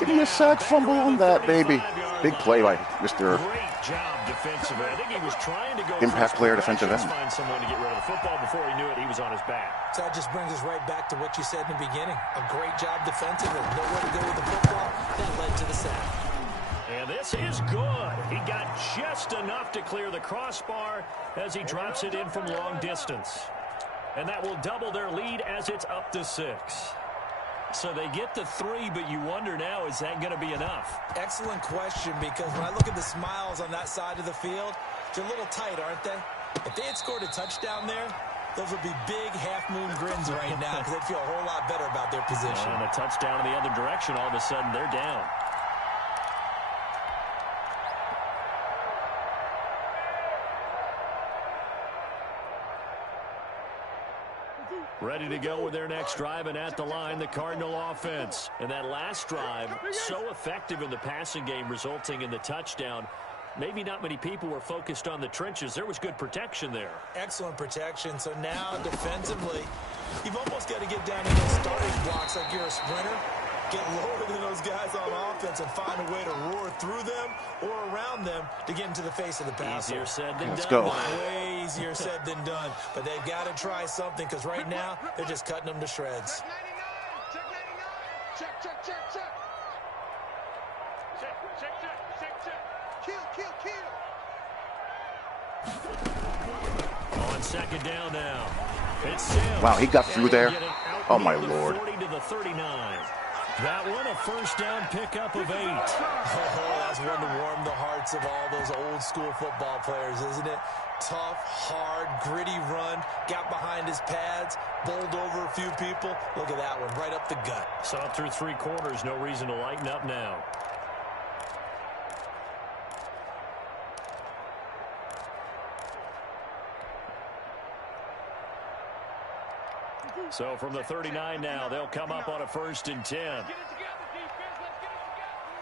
Give me a sack fumble on that, baby. Big play by Mr. Great job defensively. I think he was trying to go Impact player defensive end. Find someone to get rid of the football. Before he knew it, he was on his back. So that just brings us right back to what you said in the beginning. A great job defensively. Nowhere to go with the football. That led to the sack. And this is good. He got just enough to clear the crossbar as he drops it in from long distance. And that will double their lead as it's up to 6. So they get to 3, but you wonder now, is that going to be enough? Excellent question, because when I look at the smiles on that side of the field, they're a little tight, aren't they? If they had scored a touchdown there, those would be big half-moon grins right now because they'd feel a whole lot better about their position. And a touchdown in the other direction, all of a sudden they're down. Ready to go with their next drive, and at the line, the Cardinal offense. And that last drive, so effective in the passing game, resulting in the touchdown. Maybe not many people were focused on the trenches. There was good protection there. Excellent protection. So now, defensively, you've almost got to get down to those starting blocks like you're a sprinter. Get lower than those guys on offense and find a way to roar through them or around them to get into the face of the passer. Easier said than done. Let's go. Way easier said than done. But they've got to try something because right now they're just cutting them to shreds. Check 99. Check 99. Check, check, check, check. Check, check, check, check, check. Kill, kill, kill. On second down now. It's Sims. Wow, he got through there. Oh, my Lord. 40 to the 39. That one a first down pickup of 8. Oh, that's one to warm the hearts of all those old school football players, isn't it? Tough, hard, gritty run, got behind his pads, bowled over a few people. Look at that one, right up the gut. Saw it through 3 quarters, no reason to lighten up now. So from the 39 now, they'll come up on a 1st and 10. Get it together, defense. Let's get it together.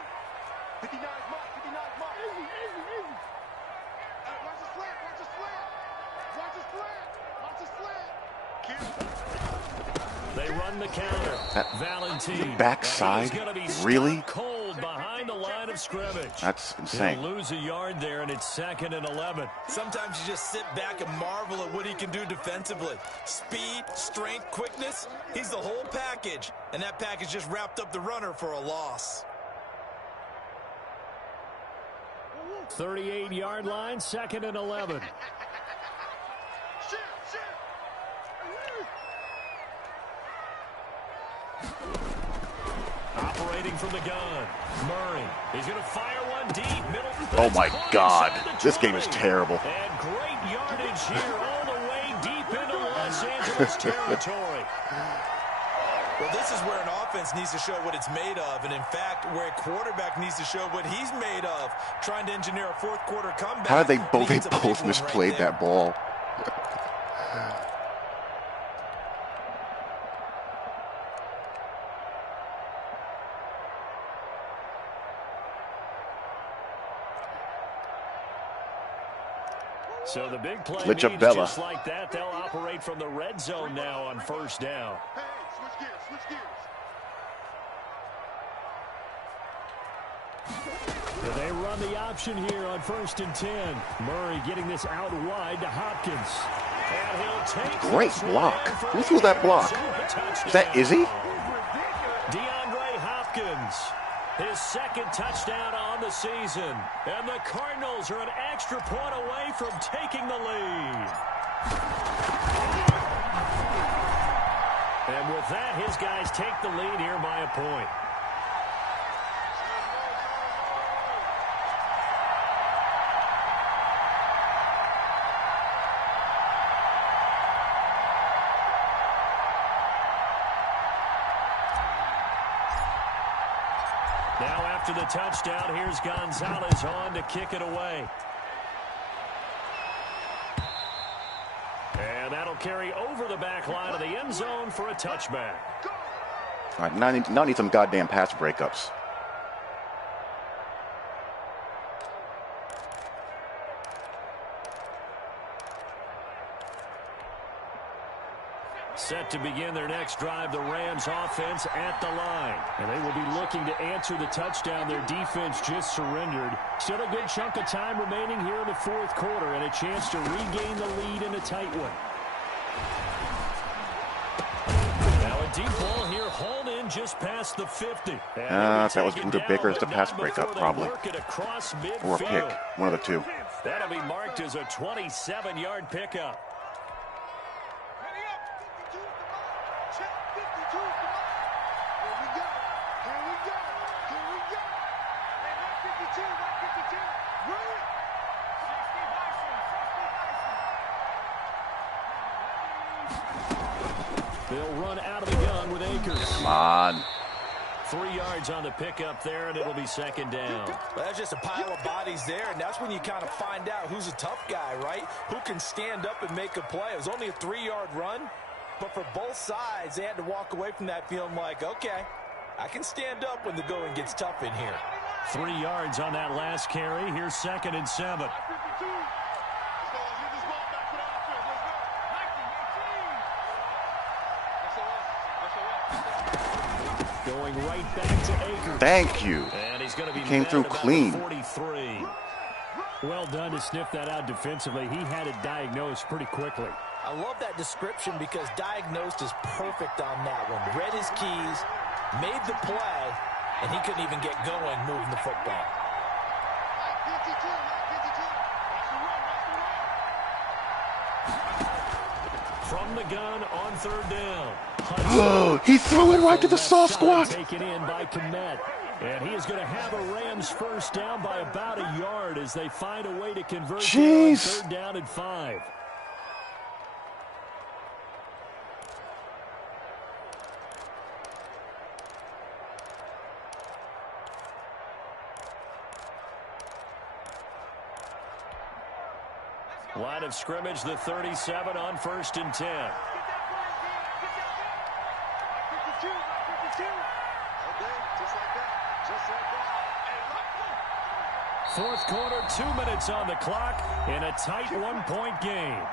59 mark, 59 mark. Easy, easy, easy. Watch the slant, watch the slant. Watch the slant. Watch the slant. Kill. They run the counter. Valentine. Backside? He's gonna be Really? cold behind the line of scrimmage. That's insane. He'll lose a yard there, and it's 2nd and 11. Sometimes you just sit back and marvel at what he can do defensively. Speed, strength, quickness, he's the whole package. And that package just wrapped up the runner for a loss. 38-yard line, 2nd and 11. Shit, shit. Operating from the gun. Murray. He's going to fire one deep. Middle. Oh, my God. This game is 20. terrible. And great yardage here all the way deep into Los Angeles territory. Well, this is where an offense needs to show what it's made of. And, in fact, where a quarterback needs to show what he's made of. Trying to engineer a 4th quarter comeback. How did they both misplayed that ball? So the big play Glitch up means Bella. just like that, they'll operate from the red zone now on 1st down. Hey, switch gears, switch gears. They run the option here on 1st and 10. Murray getting this out wide to Hopkins. And he'll take Great block. Who threw that block? Is that Izzy? DeAndre Hopkins. His 2nd touchdown on the season. And the Cardinals are an extra point away from taking the lead. And with that, his guys take the lead here by a point. Now after the touchdown, here's Gonzalez on to kick it away. And that'll carry over the back line of the end zone for a touchback. All right, now need some goddamn pass breakups. Set to begin their next drive, the Rams offense at the line. And they will be looking to answer the touchdown their defense just surrendered. Still a good chunk of time remaining here in the 4th quarter and a chance to regain the lead in a tight one. Now a deep ball here hauled in just past the 50. That was Buda Baker's the pass breakup, probably. Or a pick. One of the two. That'll be marked as a 27-yard pickup. They'll run out of the gun with Akers. Come on. 3 yards on the pickup there, and it'll be second down. Well, that's just a pile of bodies there, and that's when you kind of find out who's a tough guy, right? Who can stand up and make a play. It was only a 3-yard run, but for both sides, they had to walk away from that feeling like, okay, I can stand up when the going gets tough in here. 3 yards on that last carry. Here's 2nd and 7. Going right back to Akers. Thank you. And he's going to be came through clean. 43. Well done to sniff that out defensively. He had it diagnosed pretty quickly. I love that description because diagnosed is perfect on that one. Read his keys, made the play, and he couldn't even get going moving the football. From the gun on 3rd down. Oh, he threw it right to the soft squat. Taken in by Kmet. And he is going to have a Rams first down by about a yard as they find a way to convert on 3rd down and 5. Line of scrimmage, the 37 on 1st and 10. Fourth quarter, 2 minutes on the clock in a tight 1-point game.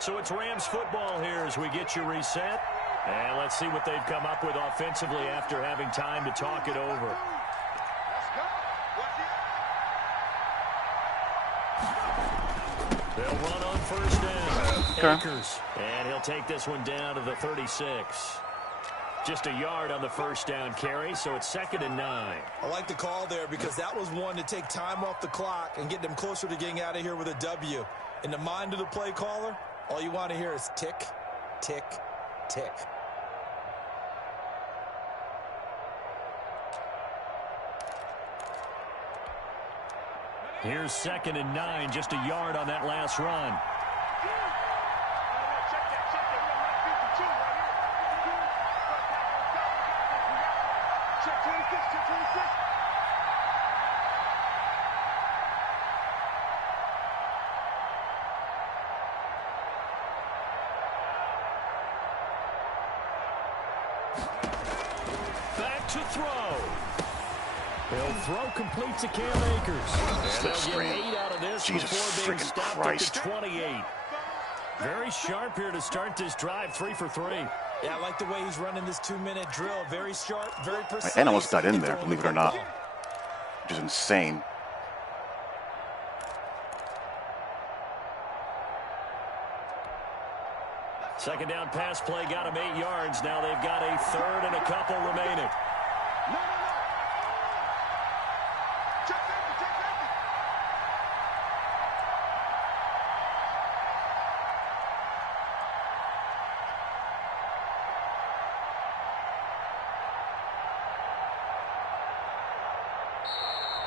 So it's Rams football here as we get you reset. And let's see what they've come up with offensively after having time to talk it over. They'll run on 1st down. Akers. And he'll take this one down to the 36. Just a yard on the 1st down carry, so it's 2nd and 9. I like the call there because that was one to take time off the clock and get them closer to getting out of here with a W. In the mind of the play caller, all you want to hear is tick, tick, tick. Here's 2nd and 9, just a yard on that last run. Back to throw. He'll throw complete to Cam Akers. Slip screen. 8 out of this Jesus before being freaking stopped Christ. at the 28. Very sharp here to start this drive, 3 for 3. Yeah, I like the way he's running this 2-minute drill. Very sharp, very precise. And almost got in there, believe it or not. Which is insane. Second down pass play got him 8 yards. Now they've got a 3rd and a couple remaining.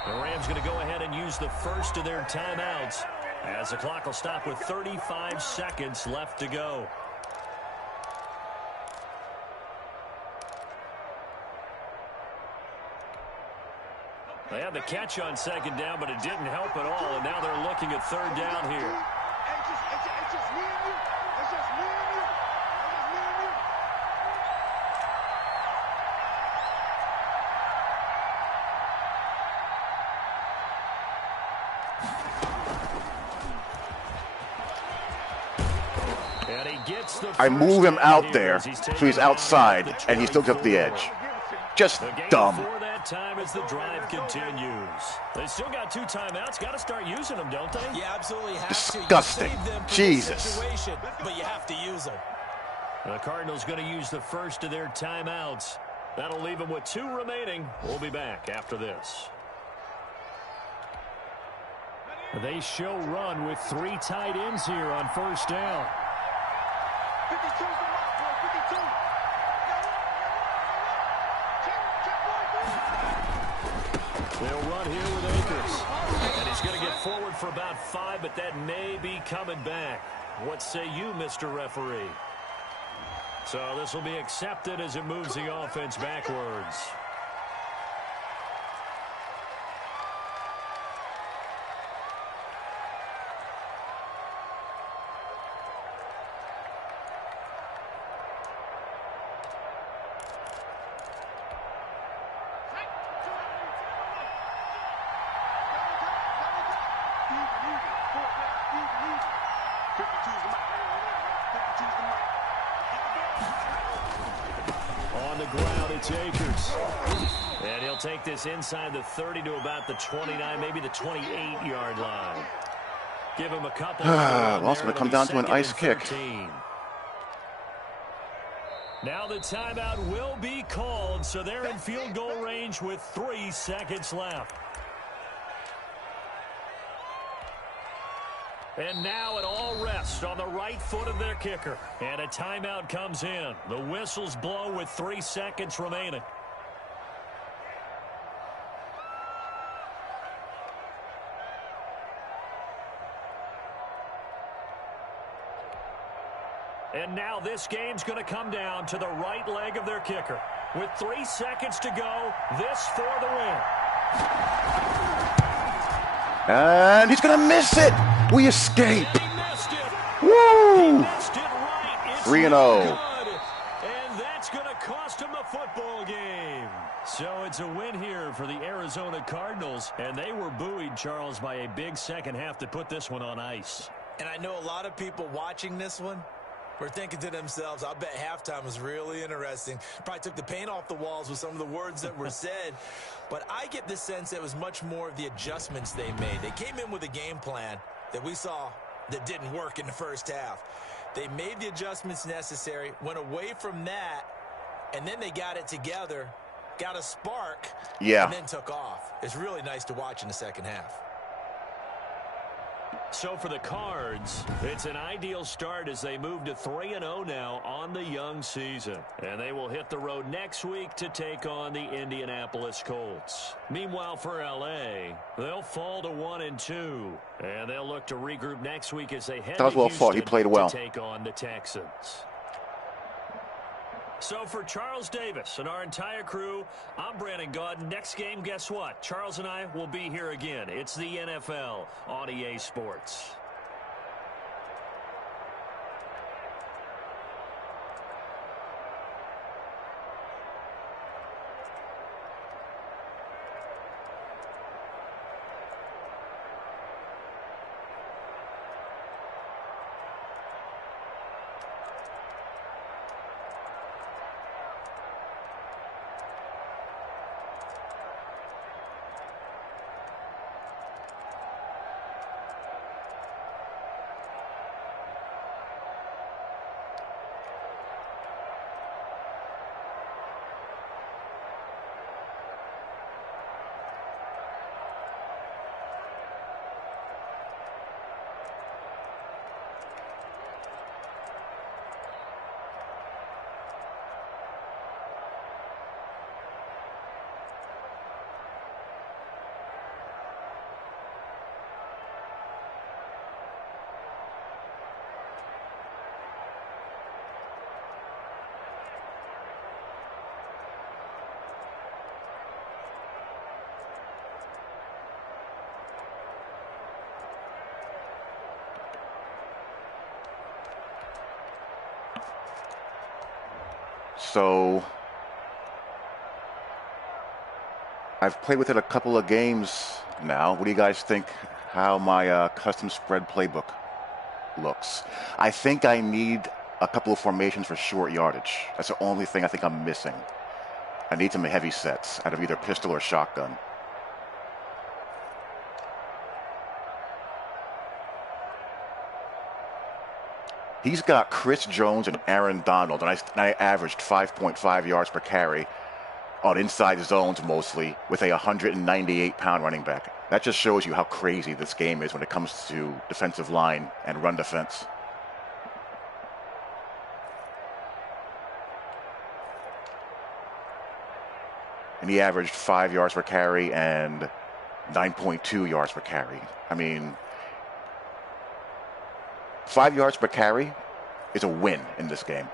The Rams going to go ahead and use the first of their timeouts as the clock will stop with 35 seconds left to go. They had the catch on 2nd down, but it didn't help at all, and now they're looking at 3rd down here. It's just me and you. It's just me and you. It's just me and you. And And he gets the I move him out here there, so he's outside, and he still gets the edge. Just dumb. For that time as the drive continues. They still got 2 timeouts. Got to start using them, don't they? Yeah, absolutely have Disgusting. to. You save them for Jesus. this situation, but you have to use them. The Cardinals going to use the first of their timeouts. That'll leave them with 2 remaining. We'll be back after this. They show run with 3 tight ends here on first down. 52's the mark, boy. 52. They'll run here with Akers. And he's going to get forward for about 5, but that may be coming back. What say you, Mr. Referee? So this will be accepted as it moves the offense backwards. On the ground, it's Akers. And he'll take this inside the 30 to about the 29, maybe the 28-yard line. Give him a couple. Well, it's going to come down to an ice kick. Now the timeout will be called, so they're in field goal range with 3 seconds left. And now it all rests on the right foot of their kicker. And a timeout comes in. The whistles blow with 3 seconds remaining. And now this game's going to come down to the right leg of their kicker. With 3 seconds to go, this for the win. And he's going to miss it. We escape. And he missed it. Woo! He missed it right. It's 3-0. good. And that's going to cost him a football game. So it's a win here for the Arizona Cardinals. And they were buoyed, Charles, by a big second half to put this one on ice. And I know a lot of people watching this one were thinking to themselves, I bet halftime was really interesting. Probably took the paint off the walls with some of the words that were said. But I get the sense that it was much more of the adjustments they made. They came in with a game plan that we saw that didn't work in the first half. They made the adjustments necessary, went away from that, and then they got it together, got a spark, and then took off. It's really nice to watch in the second half. So for the Cards, it's an ideal start as they move to 3-0 now on the young season. And they will hit the road next week to take on the Indianapolis Colts. Meanwhile, for L.A., they'll fall to 1-2. And they'll look to regroup next week as they head to Houston. He played well. To take on the Texans. So for Charles Davis and our entire crew, I'm Brandon Gaudin. Next game, guess what? Charles and I will be here again. It's the NFL on EA Sports. So I've played with it a couple of games now. What do you guys think? How my custom spread playbook? looks. I think I need a couple of formations for short yardage. That's the only thing I think I'm missing. I need some heavy sets out of either pistol or shotgun. He's got Chris Jones and Aaron Donald, and I averaged 5.5 yards per carry on inside zones mostly with a 198-pound running back. That just shows you how crazy this game is when it comes to defensive line and run defense. And he averaged 5 yards per carry and 9.2 yards per carry. I mean, 5 yards per carry is a win in this game.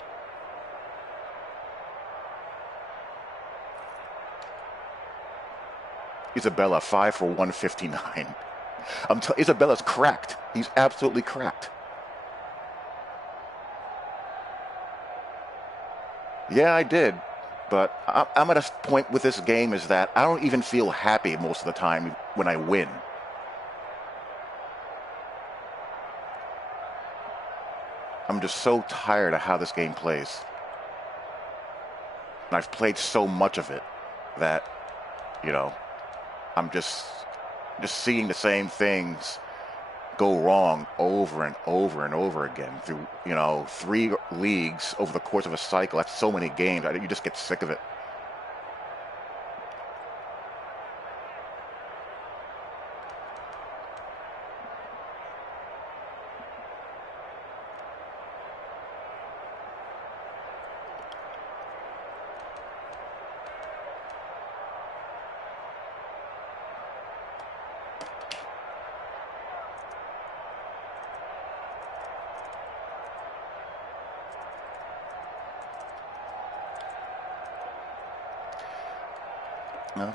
Isabella, 5 for 159. Isabella's cracked. He's absolutely cracked. Yeah, I did. But I'm at a point with this game is that I don't even feel happy most of the time when I win. I'm just so tired of how this game plays. And I've played so much of it that, you know, I'm just seeing the same things go wrong over and over and over again through, 3 leagues over the course of a cycle. That's so many games. You just get sick of it.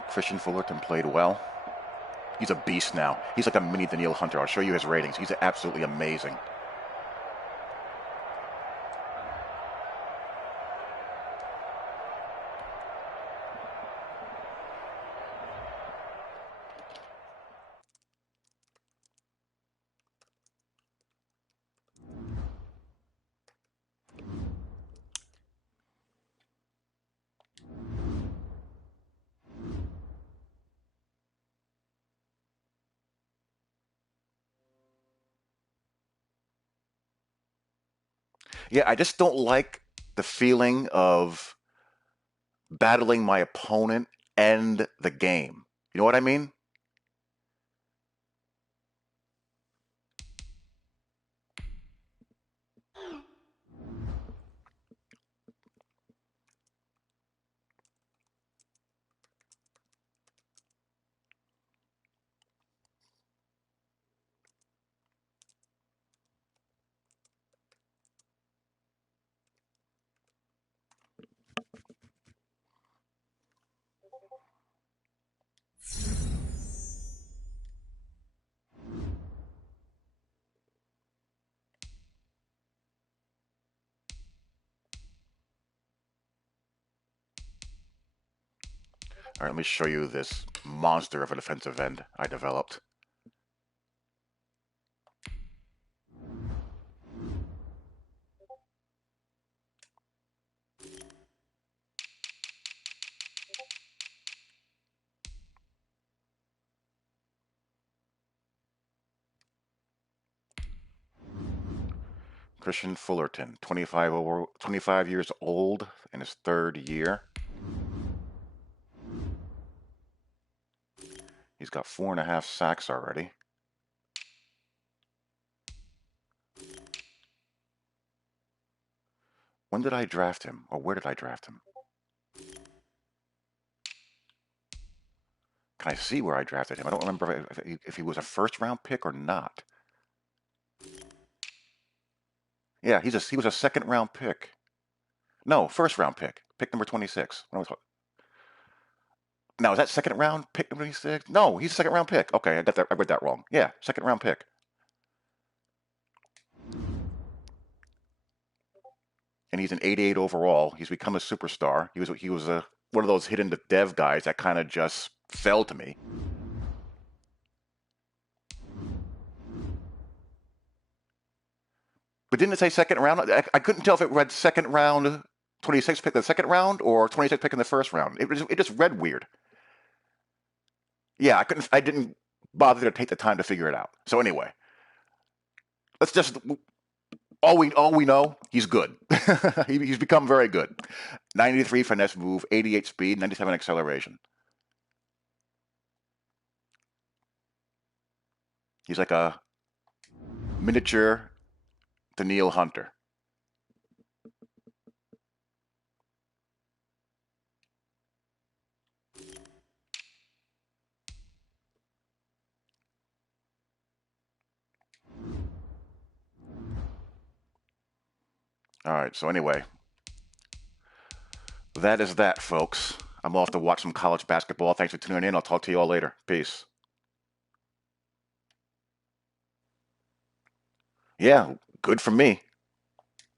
Christian Fullerton played well. He's a beast now. He's like a mini Danielle Hunter. I'll show you his ratings. He's absolutely amazing. Yeah, I just don't like the feeling of battling my opponent and the game. You know what I mean? All right, let me show you this monster of a defensive end I developed. Christian Fullerton, 25 years old in his 3rd year. He's got 4.5 sacks already. When did I draft him, or where did I draft him? Can I see where I drafted him? I don't remember if he was a first-round pick or not. Yeah, he was a second-round pick. No, first-round pick. Pick number 26. Now, is that second-round pick number 26? No, he's a second-round pick. Okay, I read that wrong. Yeah, second-round pick. And he's an 88 overall. He's become a superstar. He was one of those hidden dev guys that kind of just fell to me. But didn't it say second round? I couldn't tell if it read second round, 26 pick in the second round, or 26 pick in the first round. It just read weird. Yeah, I didn't bother to take the time to figure it out. So anyway, let's just all we know, he's good. He's become very good. 93 finesse move, 88 speed, 97 acceleration. He's like a miniature Daniil Hunter. All right, so anyway, that is that, folks. I'm off to watch some college basketball. Thanks for tuning in. I'll talk to you all later. Peace. Yeah, good for me.